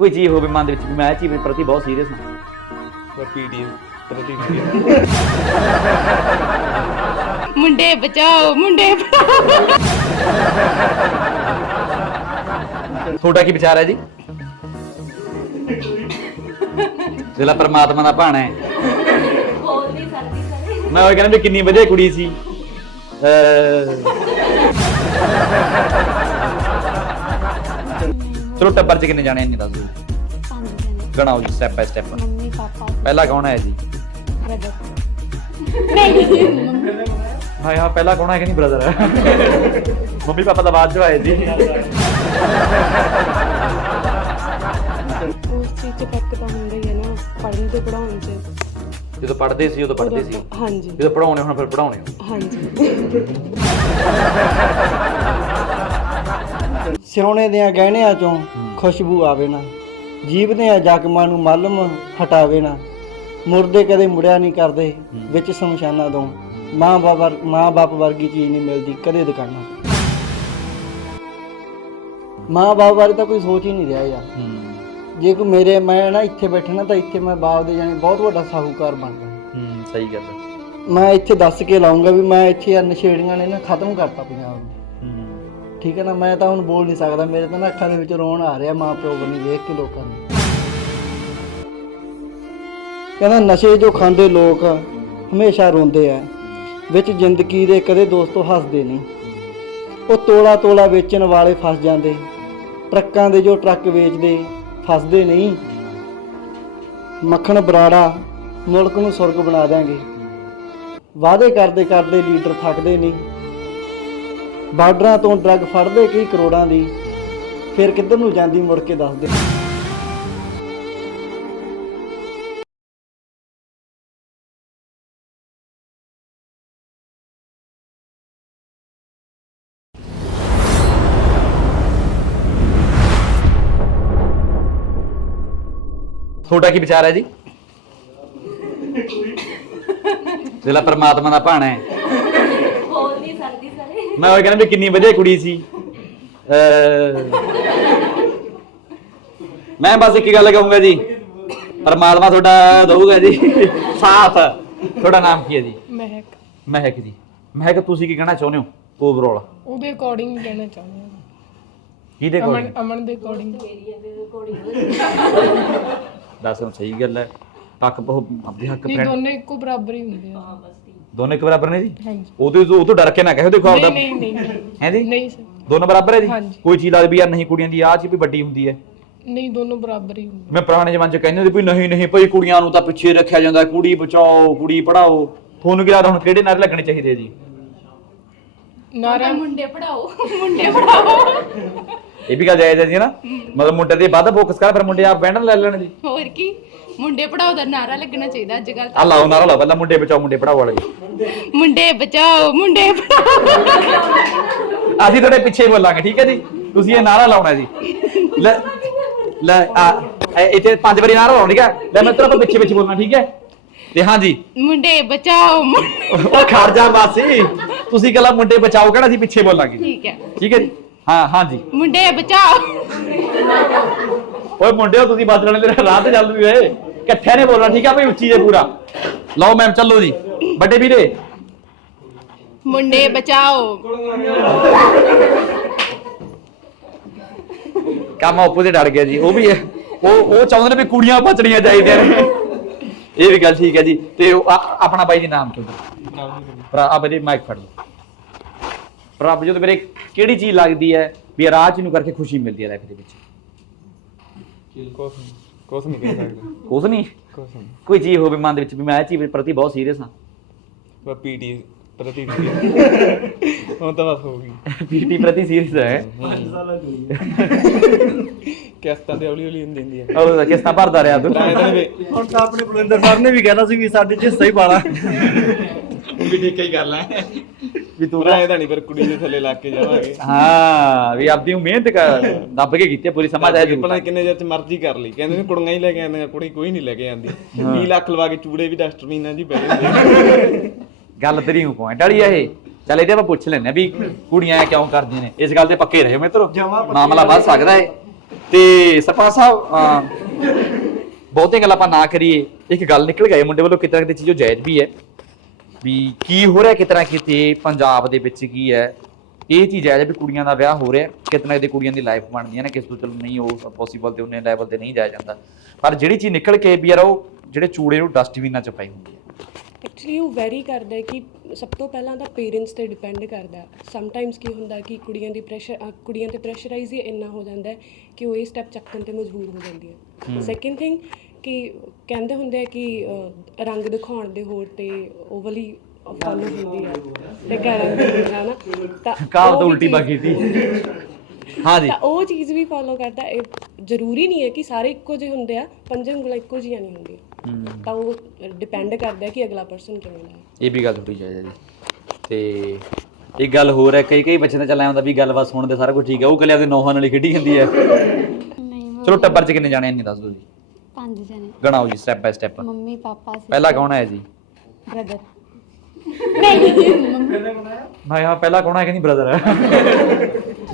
ਕੋਈ ਚੀਜ਼ ਹੋਵੇ ਮਨ ਦੇ ਵਿੱਚ ਵੀ ਮੈਂ ਇਹ ਚੀਜ਼ ਪ੍ਰਤੀ ਬਹੁਤ ਸੀਰੀਅਸ ਹਾਂ। ਪਰ ਪੀਟੀ ਪ੍ਰਤੀ ਮੁੰਡੇ ਬਚਾਓ ਮੁੰਡੇ ਤੁਹਾਡਾ ਕੀ ਵਿਚਾਰ ਹੈ ਜੀ? ਜਿਹੜਾ ਪਰਮਾਤਮਾ ਦਾ ਭਾਣਾ ਹੈ। ਬੋਲ ਨਹੀਂ ਸਕਦੀ ਸਾਰੇ ਮੈਂ ਉਹ ਕਹਿੰਦਾ ਵੀ ਕਿੰਨੀ ਵਧੀਆ ਕੁੜੀ ਸੀ। ਅਹ ਚਲੋ ਟੱਬਰ ਚ ਕਿੰਨੇ ਜਾਣੇ ਨਹੀਂ ਦੱਸ ਦਿਓ। ਪੰਜ ਜਣੇ। ਗਣਾਓ ਜੀ step by step mummy papa. ਪਹਿਲਾ ਕੌਣ ਹੈ ਜੀ? ਬ੍ਰਦਰ ਨਹੀਂ ਹਾਂ ਹਾਂ ਪਹਿਲਾ ਕੌਣ ਹੈ ਕਿ ਨਹੀਂ ਬ੍ਰਦਰ ਮੰਮੀ ਪਾਪਾ ਦਾ ਬਾਅਦ ਚ ਆਏ ਜੀ। ਉਸ ਚੀਜ਼ 'ਚ ਫ਼ਰਕ ਤਾਂ ਹੁੰਦਾ ਹੀ ਹੈ ਨਾ ਪੜ੍ਹਨ ਤੇ ਪੜਾਉਣ 'ਚ। ਜਦੋਂ ਪੜ੍ਹਦੇ ਸੀ ਉਦੋਂ ਪੜ੍ਹਦੇ ਸੀ। ਹਾਂਜੀ। ਜਦੋਂ ਪੜਾਉਣੇ ਹੁਣ ਫਿਰ ਪੜਾਉਣੇ ਹਾਂਜੀ। ਸਿਉਣੇ ਦੀਆਂ ਗਹਿਣਿਆਂ ਚੋਂ ਖੁਸ਼ਬੂ ਆਵੇ ਨਾ ਜੀਵ ਦੀਆਂ ਜ਼ਖਮਾਂ ਨੂੰ ਮਲਮ ਹਟਾਵੇ ਨਾ। ਮੁਰਦੇ ਕਦੇ ਮੁੜਿਆ ਨਹੀਂ ਕਰਦੇ ਵਿੱਚ ਸ਼ਮਸ਼ਾਨਾਂ ਤੋਂ। ਮਾਂ ਬਾਪ ਮਾਂ ਬਾਪ ਵਰਗੀ ਚੀਜ਼ ਨਹੀਂ ਮਿਲਦੀ ਕਦੇ ਦੁਕਾਨਾਂ ਮਾਂ ਬਾਪ ਬਾਰੇ ਤਾਂ ਕੋਈ ਸੋਚ ਹੀ ਨਹੀਂ ਰਿਹਾ ਯਾਰ। ਜੇ ਕੋਈ ਮੇਰੇ ਮੈਂ ਨਾ ਇੱਥੇ ਬੈਠਣਾ ਤਾਂ ਇੱਥੇ ਮੈਂ ਬਾਪ ਦੇ ਜਾਣੇ ਬਹੁਤ ਵੱਡਾ ਸਾਹੂਕਾਰ ਬਣ ਗਿਆ। ਹੂੰ ਸਹੀ ਗੱਲ ਮੈਂ ਇੱਥੇ ਦੱਸ ਕੇ ਲਾਉਂਗਾ ਵੀ ਮੈਂ ਇੱਥੇ ਯਾਰ ਨਸ਼ੇੜੀਆਂ ਨੇ ਨਾ ਖਤਮ ਕਰਤਾ ਪੰਜਾਬ ਨੂੰ। ਠੀਕ ਹੈ ਨਾ, ਮੈਂ ਤਾਂ ਹੁਣ ਬੋਲ ਨਹੀਂ ਸਕਦਾ। ਮੇਰੇ ਤਾਂ ਨਾ ਅੱਖਾਂ ਦੇ ਵਿੱਚ ਰੋਣ ਆ ਰਿਹਾ ਮਾਂ ਪਿਓ ਬਣੀ ਵੇਖ ਕੇ ਲੋਕਾਂ ਨੂੰ। ਕਹਿੰਦਾ, ਨਸ਼ੇ ਜੋ ਖਾਂਦੇ ਲੋਕ ਹਮੇਸ਼ਾ ਰੋਂਦੇ ਆ, ਵਿੱਚ ਜ਼ਿੰਦਗੀ ਦੇ ਕਦੇ ਦੋਸਤੋ ਹੱਸਦੇ ਨਹੀਂ। ਉਹ ਤੋਲਾ ਤੋਲਾ ਵੇਚਣ ਵਾਲੇ ਫਸ ਜਾਂਦੇ, ਟਰੱਕਾਂ ਦੇ ਜੋ ਟਰੱਕ ਵੇਚਦੇ, ਫਸਦੇ ਨਹੀਂ। ਮੱਖਣ ਬਰਾੜਾ ਮੁਲਕ ਨੂੰ ਸੁਰਗ ਬਣਾ ਦਿਆਂਗੇ। ਵਾਅਦੇ ਕਰਦੇ ਕਰਦੇ ਲੀਡਰ ਥੱਕਦੇ ਨਹੀਂ। ਬਾਰਡਰਾਂ ਤੋਂ ਡਰੱਗ ਫੜਦੇ ਕਈ ਕਰੋੜਾਂ ਦੀ। ਫਿਰ ਕਿੱਧਰ ਨੂੰ ਜਾਂਦੀ ਮੁੜ ਕੇ ਦੱਸ ਦੇ। ਤੁਹਾਡਾ ਕੀ ਵਿਚਾਰ ਹੈ ਜੀ? ਜਿਹੜਾ ਪਰਮਾਤਮਾ ਦਾ ਭਾਣਾ ਹੈ ਬੋਲ ਨਹੀਂ ਸਕਦੀ ਸਾਰੇ ਮੈਂ ਉਹ ਕਹਿੰਦਾ ਵੀ ਕਿੰਨੀ ਵਧੀਆ ਕੁੜੀ ਸੀ। ਮੈਂ ਬਸ ਇੱਕ ਗੱਲ ਕਹੂੰਗਾ ਜੀ ਪਰਮਾਤਮਾ ਤੁਹਾਡਾ ਦਊਗਾ ਜੀ। ਸਾਥ ਤੁਹਾਡਾ ਨਾਮ ਕੀ ਹੈ ਜੀ? ਮਹਿਕ। ਮਹਿਕ ਜੀ। ਮਹਿਕ ਤੁਸੀਂ ਕੀ ਕਹਿਣਾ ਚਾਹੁੰਦੇ ਹੋ? ਓਵਰਆਲ ਉਹਦੇ ਅਕੋਰਡਿੰਗ ਕਹਿਣਾ ਚਾਹੁੰਦੀ ਹਾਂ। ਕਿਹਦੇ ਕੋਲ ਅਮਨ ਅਮਨ ਦੇ ਅਕੋਰਡਿੰਗ ਦੱਸ ਹੁਣ ਸਹੀ ਗੱਲ ਹੈ। ਹੱਕ ਬਹੁ ਆਪਦੇ ਹੱਕ ਨਹੀਂ ਫਰੈਂਡ ਦੋਨੇ ਇੱਕੋ ਬਰਾਬਰ ਹੀ ਹੁੰਦੇ ਆ। ਦੋਨੇ ਇੱਕ ਬਰਾਬਰ ਨੇ ਜੀ? ਹਾਂਜੀ। ਉਹਦੇ ਤੋਂ ਉਹ ਤੋਂ ਡਰ ਕੇ ਨਾ ਕਹੋ ਦੇਖੋ ਆਪਦਾ ਨਹੀਂ ਨਹੀਂ ਨਹੀਂ ਹੈ ਜੀ? ਨਹੀਂ ਸਰ। ਦੋਨੋਂ ਬਰਾਬਰ ਹੈ ਜੀ? ਹਾਂਜੀ। ਕੋਈ ਚੀਜ਼ ਲੱਗਦੀ ਵੀ ਯਾਰ ਨਹੀਂ ਕੁੜੀਆਂ ਦੀ ਆਹ ਚੀਜ਼ ਵੀ ਵੱਡੀ ਹੁੰਦੀ ਹੈ। ਨਹੀਂ ਦੋਨੋਂ ਬਰਾਬਰ ਹੀ ਹੁੰਦੇ। ਮੈਂ ਪੁਰਾਣੇ ਜ਼ਮਾਨੇ ਚ ਕਹਿੰਦੇ ਹੁੰਦੇ ਵੀ ਨਹੀਂ ਨਹੀਂ ਭਾਈ ਕੁੜੀਆਂ ਨੂੰ ਤਾਂ ਪਿੱਛੇ ਰੱਖਿਆ ਜਾਂਦਾ ਕੁੜੀ ਬਚਾਓ ਕੁੜੀ ਪੜਾਓ ਤੁਹਾਨੂੰ ਕੀ ਲੱਗਦਾ ਹੁਣ ਕਿਹੜੇ ਨਾਰੇ ਲੱਗਣੇ ਚਾਹੀਦੇ ਆ ਜੀ? ਨਾਰਾ ਮੁੰਡੇ ਪੜਾਓ ਮੁੰਡੇ ਪੜਾਓ ਇਹ ਵੀ ਗੱਲ ਜਾਇਜ਼ ਹੈ ਜੀ ਨਾ? ਮਤਲਬ ਮੁੰਡੇ ਤੇ ਵੱਧ ਫੋਕਸ ਕਰ ਫਿਰ ਮੁੰਡੇ ਆਪ ਬੈਂਡਨ ਲੈ ਲੈਣ ਜੀ। ਹੋਰ ਕੀ? ਮੁੰਡੇ ਪੜਾਓ ਦਾ ਨਾਰਾ ਲੱਗਣਾ ਚਾਹੀਦਾ ਅੱਜ ਕੱਲ ਆ ਲਾਓ ਨਾਰਾ ਲਾਓ ਪਹਿਲਾਂ ਮੁੰਡੇ ਬਚਾਓ ਮੁੰਡੇ ਪੜਾਓ ਵਾਲੇ। ਮੁੰਡੇ ਬਚਾਓ ਮੁੰਡੇ ਪੜਾਓ। ਅਸੀਂ ਤੁਹਾਡੇ ਪਿੱਛੇ ਬੋਲਾਂਗੇ ਠੀਕ ਹੈ ਜੀ? ਤੁਸੀਂ ਇਹ ਨਾਰਾ ਲਾਉਣਾ ਜੀ। ਲੈ ਲੈ ਆ ਇੱਥੇ ਪੰਜ ਵਾਰੀ ਨਾਰਾ ਲਾਉਣਾ ਠੀਕ ਹੈ? ਲੈ ਮੈਂ ਤੇਰਾ ਪਿੱਛੇ ਪਿੱਛੇ ਬੋਲਣਾ ਠੀਕ ਹੈ? ਤੇ ਹਾਂ ਜੀ। ਮੁੰਡੇ ਬਚਾਓ ਉਹ ਖੜ ਜਾ ਤੁਸੀਂ ਮੁੰਡੇ ਬਚਾਓ ਕਹਿਣਾ ਅਸੀਂ ਪਿੱਛੇ ਬੋਲਾਂਗੇ ਠੀਕ ਹੈ। ਠੀਕ ਹੈ ਜੀ? ਹਾਂ ਹਾਂ ਜੀ। ਮੁੰਡੇ ਬਚਾਓ। ਓਏ ਮੁੰਡਿਓ ਤੁਸੀਂ ਬਾਦਲਾਂ ਦੇ ਰਾਹ ਤੇ ਚੱਲ ਵੀ ਇਕੱਠਿਆਂ ਨੇ ਬੋਲਣਾ ਠੀਕ ਆ ਭਈ ਉੱਚੀ ਜੇ ਪੂਰਾ। ਲਓ ਮੈਮ ਚੱਲੋ ਜੀ। ਵੱਡੇ ਵੀਰੇ। ਮੁੰਡੇ ਬਚਾਓ। ਕੰਮ ਆਪੋਜ਼ਿਟ ਅੜ ਗਿਆ ਜੀ। ਉਹ ਵੀ ਹੈ। ਉਹ ਉਹ ਚਾਹੁੰਦੇ ਨੇ ਵੀ ਕੁੜੀਆਂ ਬਚਣੀਆਂ ਚਾਹੀਦੀਆਂ ਨੇ। ਇਹ ਵੀ ਗੱਲ ਠੀਕ ਹੈ ਜੀ। ਤੇ ਉਹ ਆ- ਆਪਣਾ ਬਾਈ ਜੀ ਨਾਮ ਤੋਂ ਭਰਾ ਆ ਮੇਰੇ ਮਾਈਕ ਫੜ ਲਓ। ਪ੍ਰਭ ਜਦੋਂ ਮੇਰੇ ਕਿਹੜੀ ਚੀਜ਼ ਲੱਗਦੀ ਹੈ ਵੀ ਚ ਨੂੰ ਕਰਕੇ ਖੁਸ਼ੀ ਮਿਲਦੀ ਹੈ ਲਾਈਫ ਦੇ ਵਿੱਚ? ਕੁਛ ਕੁਛ ਨਹੀਂ ਕਹਿ ਸਕਦਾ। ਕੁਝ ਨਹੀਂ ਕੁਛ ਨਹੀਂ ਕੋਈ ਚੀਜ਼ ਹੋਵੇ ਮਨ ਦੇ ਵਿੱਚ ਵੀ ਮੈਂ ਇਹ ਚੀਜ਼ ਪ੍ਰਤੀ ਬਹੁਤ ਸੀਰੀਅਸ ਹਾਂ। ਪਰ ਪੀਟੀ ਪ੍ਰਤੀ ਹੁਣ ਤਾਂ ਬਸ ਹੋ ਗਈ। ਪੀਟੀ ਪ੍ਰਤੀ ਸੀਰੀਅਸ ਹੈ। ਕਿਸ਼ਤਾਂ ਤੇ ਹੌਲੀ ਹੌਲੀ ਹੁੰਦੀ ਹੁੰਦੀ ਹੈ। ਉਹ ਕਿਸ਼ਤਾਂ ਭਰਦਾ ਰਿਹਾ ਤੂੰ। ਤਾਂ ਇਹਦੇ ਹੁਣ ਤਾਂ ਆਪਣੇ ਬਲਿੰਦਰ ਸਾਹਿਬ ਨੇ ਵੀ ਕਹਿਣਾ ਸੀ ਵੀ ਸਾਡੇ ਚ ਹਿੱਸਾ ਹੀ ਪਾਲਾ। ਵੀ ਠੀਕ ਹੀ ਗੱਲ ਹੈ। ਵੀ ਤੂੰ ਪੂਰਾ ਇਹਦਾ ਨਹੀਂ ਪਰ ਕੁੜੀ ਦੇ ਥੱਲੇ ਲੱਗ ਕੇ ਜਾਵਾਂਗੇ। ਹਾਂ ਵੀ ਆਪਦੀ ਉਹ ਮਿਹਨਤ ਕਰ ਦੱਬ ਕੇ ਕੀਤੀ ਹੈ, ਪੂਰੀ ਸਮਾਜ ਹੈ ਭਲਾ ਕਿੰਨੇ ਚਿਰ ਚ ਮਰਜ਼ੀ ਕਰ ਲਈ। ਕਹਿੰਦੇ ਨੇ ਕੁੜੀਆਂ ਹੀ ਲੈ ਕੇ ਆਉਂਦੀਆਂ ਕੁੜੀ ਕੋਈ ਨਹੀਂ ਲੈ ਕੇ ਆਉਂਦੀ। 20 ਲੱਖ ਲਵਾ ਕੇ ਚੂੜੇ ਵੀ ਡਸਟਬਿਨਾਂ ਜੀ ਪੈ ਜਾਂਦੇ ਗੱਲ ਤੇਰੀ ਨੂੰ ਪੁਆਇੰਟ ਵਾਲੀ ਆ ਇਹ। ਚੱਲ ਇਹਦੇ ਆਪਾਂ ਪੁੱਛ ਲੈਨੇ ਵੀ ਕੁੜੀਆਂ ਇਹ ਕਿਉਂ ਕਰਦੀਆਂ ਨੇ? ਇਸ ਗੱਲ ਤੇ ਪੱਕੇ ਰਹੋ ਮਿੱਤਰੋ। ਮਾਮਲਾ ਵੱਧ ਸਕਦਾ ਹੈ ਤੇ ਸਰਪੰਚ ਸਾਹਿਬ ਬਹੁਤੇ ਗੱਲ ਆਪਾਂ ਨਾ ਕਰੀਏ। ਇੱਕ ਗੱਲ ਨਿਕਲ ਗਈ ਮੁੰਡੇ ਵੱਲੋਂ ਕਿਤੇ ਨਾ ਕਿਤੇ ਚੀਜ਼ੋ ਜਾਇਜ਼ ਵੀ ਹੈ। ਵੀ ਕੀ ਹੋ ਰਿਹਾ ਕਿਤੇ ਨਾ ਕਿਤੇ ਪੰਜਾਬ ਦੇ ਵਿੱਚ ਕੀ ਹੈ? ਇਹ ਚੀਜ਼ ਹੈ ਵੀ ਕੁੜੀਆਂ ਦਾ ਵਿਆਹ ਹੋ ਰਿਹਾ ਕਿਤੇ ਨਾ ਕਿਤੇ ਕੁੜੀਆਂ ਦੀ ਲਾਈਫ ਬਣਦੀ ਹੈ ਨਾ ਕਿਸੇ ਤੋਂ ਚਲੋ ਨਹੀਂ ਉਹ ਪੋਸੀਬਲ ਤੇ ਉਹਨੇ ਲੈਵਲ ਤੇ ਨਹੀਂ ਜਾਇਆ ਜਾਂਦਾ। ਪਰ ਜਿਹੜੀ ਚੀਜ਼ ਨਿਕਲ ਕੇ ਵੀ ਯਾਰ ਉਹ ਜਿਹੜੇ ਚੂੜੇ ਨੂੰ ਡਸਟਬਿਨਾਂ ਚ ਪਾਈ ਹੁੰਦੀ ਹੈ। ਐਕਚੁਅਲੀ ਉਹ ਵੈਰੀ ਕਰਦਾ ਹੈ ਕਿ ਸਭ ਤੋਂ ਪਹਿਲਾਂ ਤਾਂ ਪੇਰੈਂਟਸ ਤੇ ਡਿਪੈਂਡ ਕਰਦਾ ਸਮ ਟਾਈਮਸ ਕੀ ਹੁੰਦਾ ਕਿ ਕੁੜੀਆਂ ਦੀ ਪ੍ਰੈਸ਼ਰ ਕੁੜੀਆਂ ਤੇ ਪ੍ਰੈਸ਼ਰਾਈਜ਼ ਹੀ ਇੰਨਾ ਹੋ ਜਾਂਦਾ ਹੈ ਕਿ ਉਹ ਇਹ ਸਟੈਪ ਚੱਕਣ ਤੇ ਮਜਬੂਰ ਹੋ ਜਾਂਦੀ ਹੈ। ਸੈਕਿੰਡ ਥਿੰਗ ਕਿ ਕਹਿੰਦੇ ਹੁੰਦੇ ਆ ਕਿ ਅਹ, ਰੰਗ ਦਿਖਾਉਣ ਦੇ ਹੋਰ ਤੇ ਉਹ ਵਾਲੀ ਫੋਲੋ ਹੁੰਦੀ ਆ। ਤੇ ਦੇ ਹੁੰਦਾ ਨਾ ਤਾਂ ਕਾਬ ਉਹ ਤਾਂ ਵੀ ਉਲਟੀ ਚੀਜ਼- ਬਾਕੀ ਸੀ। ਹਾਂ ਜੀ। ਤਾਂ ਉਹ ਚੀਜ਼ ਵੀ ਫੋਲੋ ਕਰਦਾ। ਇਹ ਜ਼ਰੂਰੀ ਨਹੀਂ ਹੈ ਕਿ ਸਾਰੇ ਇੱਕੋ ਜਿਹੇ ਹੁੰਦੇ ਆ ਪੰਜੇ ਉਂਗਲਾਂ ਇੱਕੋ ਜਿਹੀਆਂ ਨਹੀਂ ਹੁੰਦੀਆਂ। ਤਾਂ ਉਹ ਡਿਪੈਂਡ ਕਰਦਾ ਕਿ ਅਗਲਾ ਪਰਸਨ ਕਿਵੇਂ ਦਾ ਹੈ। ਇਹ ਵੀ ਗੱਲ ਥੋੜੀ ਜਾਇਜ਼ ਹੈ ਜੀ। ਤੇ ਇੱਕ ਗੱਲ ਹੋਰ ਹੈ ਕਈ ਕਈ ਬੱਚੇ ਤਾਂ ਚੱਲ ਐਂ ਹੁੰਦਾ ਵੀ ਗੱਲਬਾਤ ਸੁਣਦੇ ਸਾਰਾ ਕੁਝ ਠੀਕ ਹੈ। ਉਹ ਕੱਲੇ ਆਪਦੇ ਨੌਹਾਂ ਨਾਲ ਹੀ ਖੇਡੀ ਜਾਂਦੀ ਹੈ। ਨਹੀਂ ਚਲੋ ਟੱਬਰ ਚ ਕਿੰਨੇ ਜਾਣੇ ਇੰਨੇ ਦੱਸ ਦਿਓ ਜੀ। ਪੰਜ ਜਣੇ। ਗਣਾਓ ਜੀ step by step mummy papa ਸੀ ਪਹਿਲਾ ਕੌਣ ਹੈ ਜੀ? ਬ੍ਰਦਰ ਮੈਂ ਹਾਂ ਪਹਿਲਾ ਕੌਣ ਹੈ ਕਹਿੰਦੀ ਬ੍ਰਦਰ ਹੈ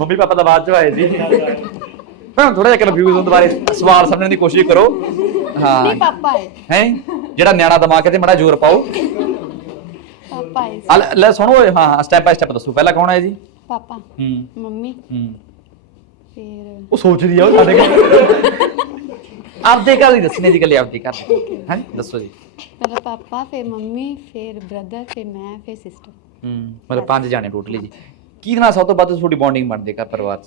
ਮੰਮੀ ਪਾਪਾ ਤਾਂ ਬਾਅਦ ਚ ਆਏ ਜੀ। ਮੈਂ ਥੋੜਾ ਜਿਹਾ ਕਨਫਿਊਜ਼ ਹੋਣ ਦੁਬਾਰੇ ਸਵਾਲ ਸਮਝਣ ਦੀ ਕੋਸ਼ਿਸ਼ ਕਰੋ। ਹਾਂ। ਨਹੀਂ ਪਾਪਾ ਹੈ ਹੈ? ਜਿਹੜਾ ਨਿਆਣਾ ਦਿਮਾਗ ਤੇ ਮੜਾ ਜ਼ੋਰ ਪਾਓ। ਪਾਪਾ ਹੈ ਆ ਲੈ- ਲੈ ਸੁਣੋ ਇਹ, ਹਾਂ ਹਾਂ ਸਟੈਪ ਬਾਈ ਸਟੈਪ ਦੱਸੋ। ਪਹਿਲਾ ਕੌਣ ਹੈ ਜੀ? ਪਾਪਾ। ਹੂੰ। ਮੰਮੀ। ਹੂੰ। ਫਿਰ ਉਹ ਸੋਚਦੀ ਆ ਉਹ ਸਾਡੇ ਘਰ ਆਪਦੇ ਘਰ ਦੀ ਦੱਸਣੇ ਦੀ ਗੱਲ ਆਪਦੀ ਘਰ ਹੈ। ਦੱਸੋ ਜੀ। ਪਹਿਲਾਂ ਪਾਪਾ ਫਿਰ ਮੰਮੀ ਫਿਰ ਬ੍ਰਦਰ ਫਿਰ ਮੈਂ ਫਿਰ ਸਿਸਟਰ ਹੂੰ ਮਤਲਬ ਪੰਜ ਜਾਣੇ ਟੋਟਲੀ ਜੀ। ਕੀ ਨਾਲ ਸਭ ਤੋਂ ਵੱਧ ਤੁਹਾਡੀ ਬੌਂਡਿੰਗ ਬਣਦੀ ਹੈ ਘਰ ਪਰਿਵਾਰ ਚ?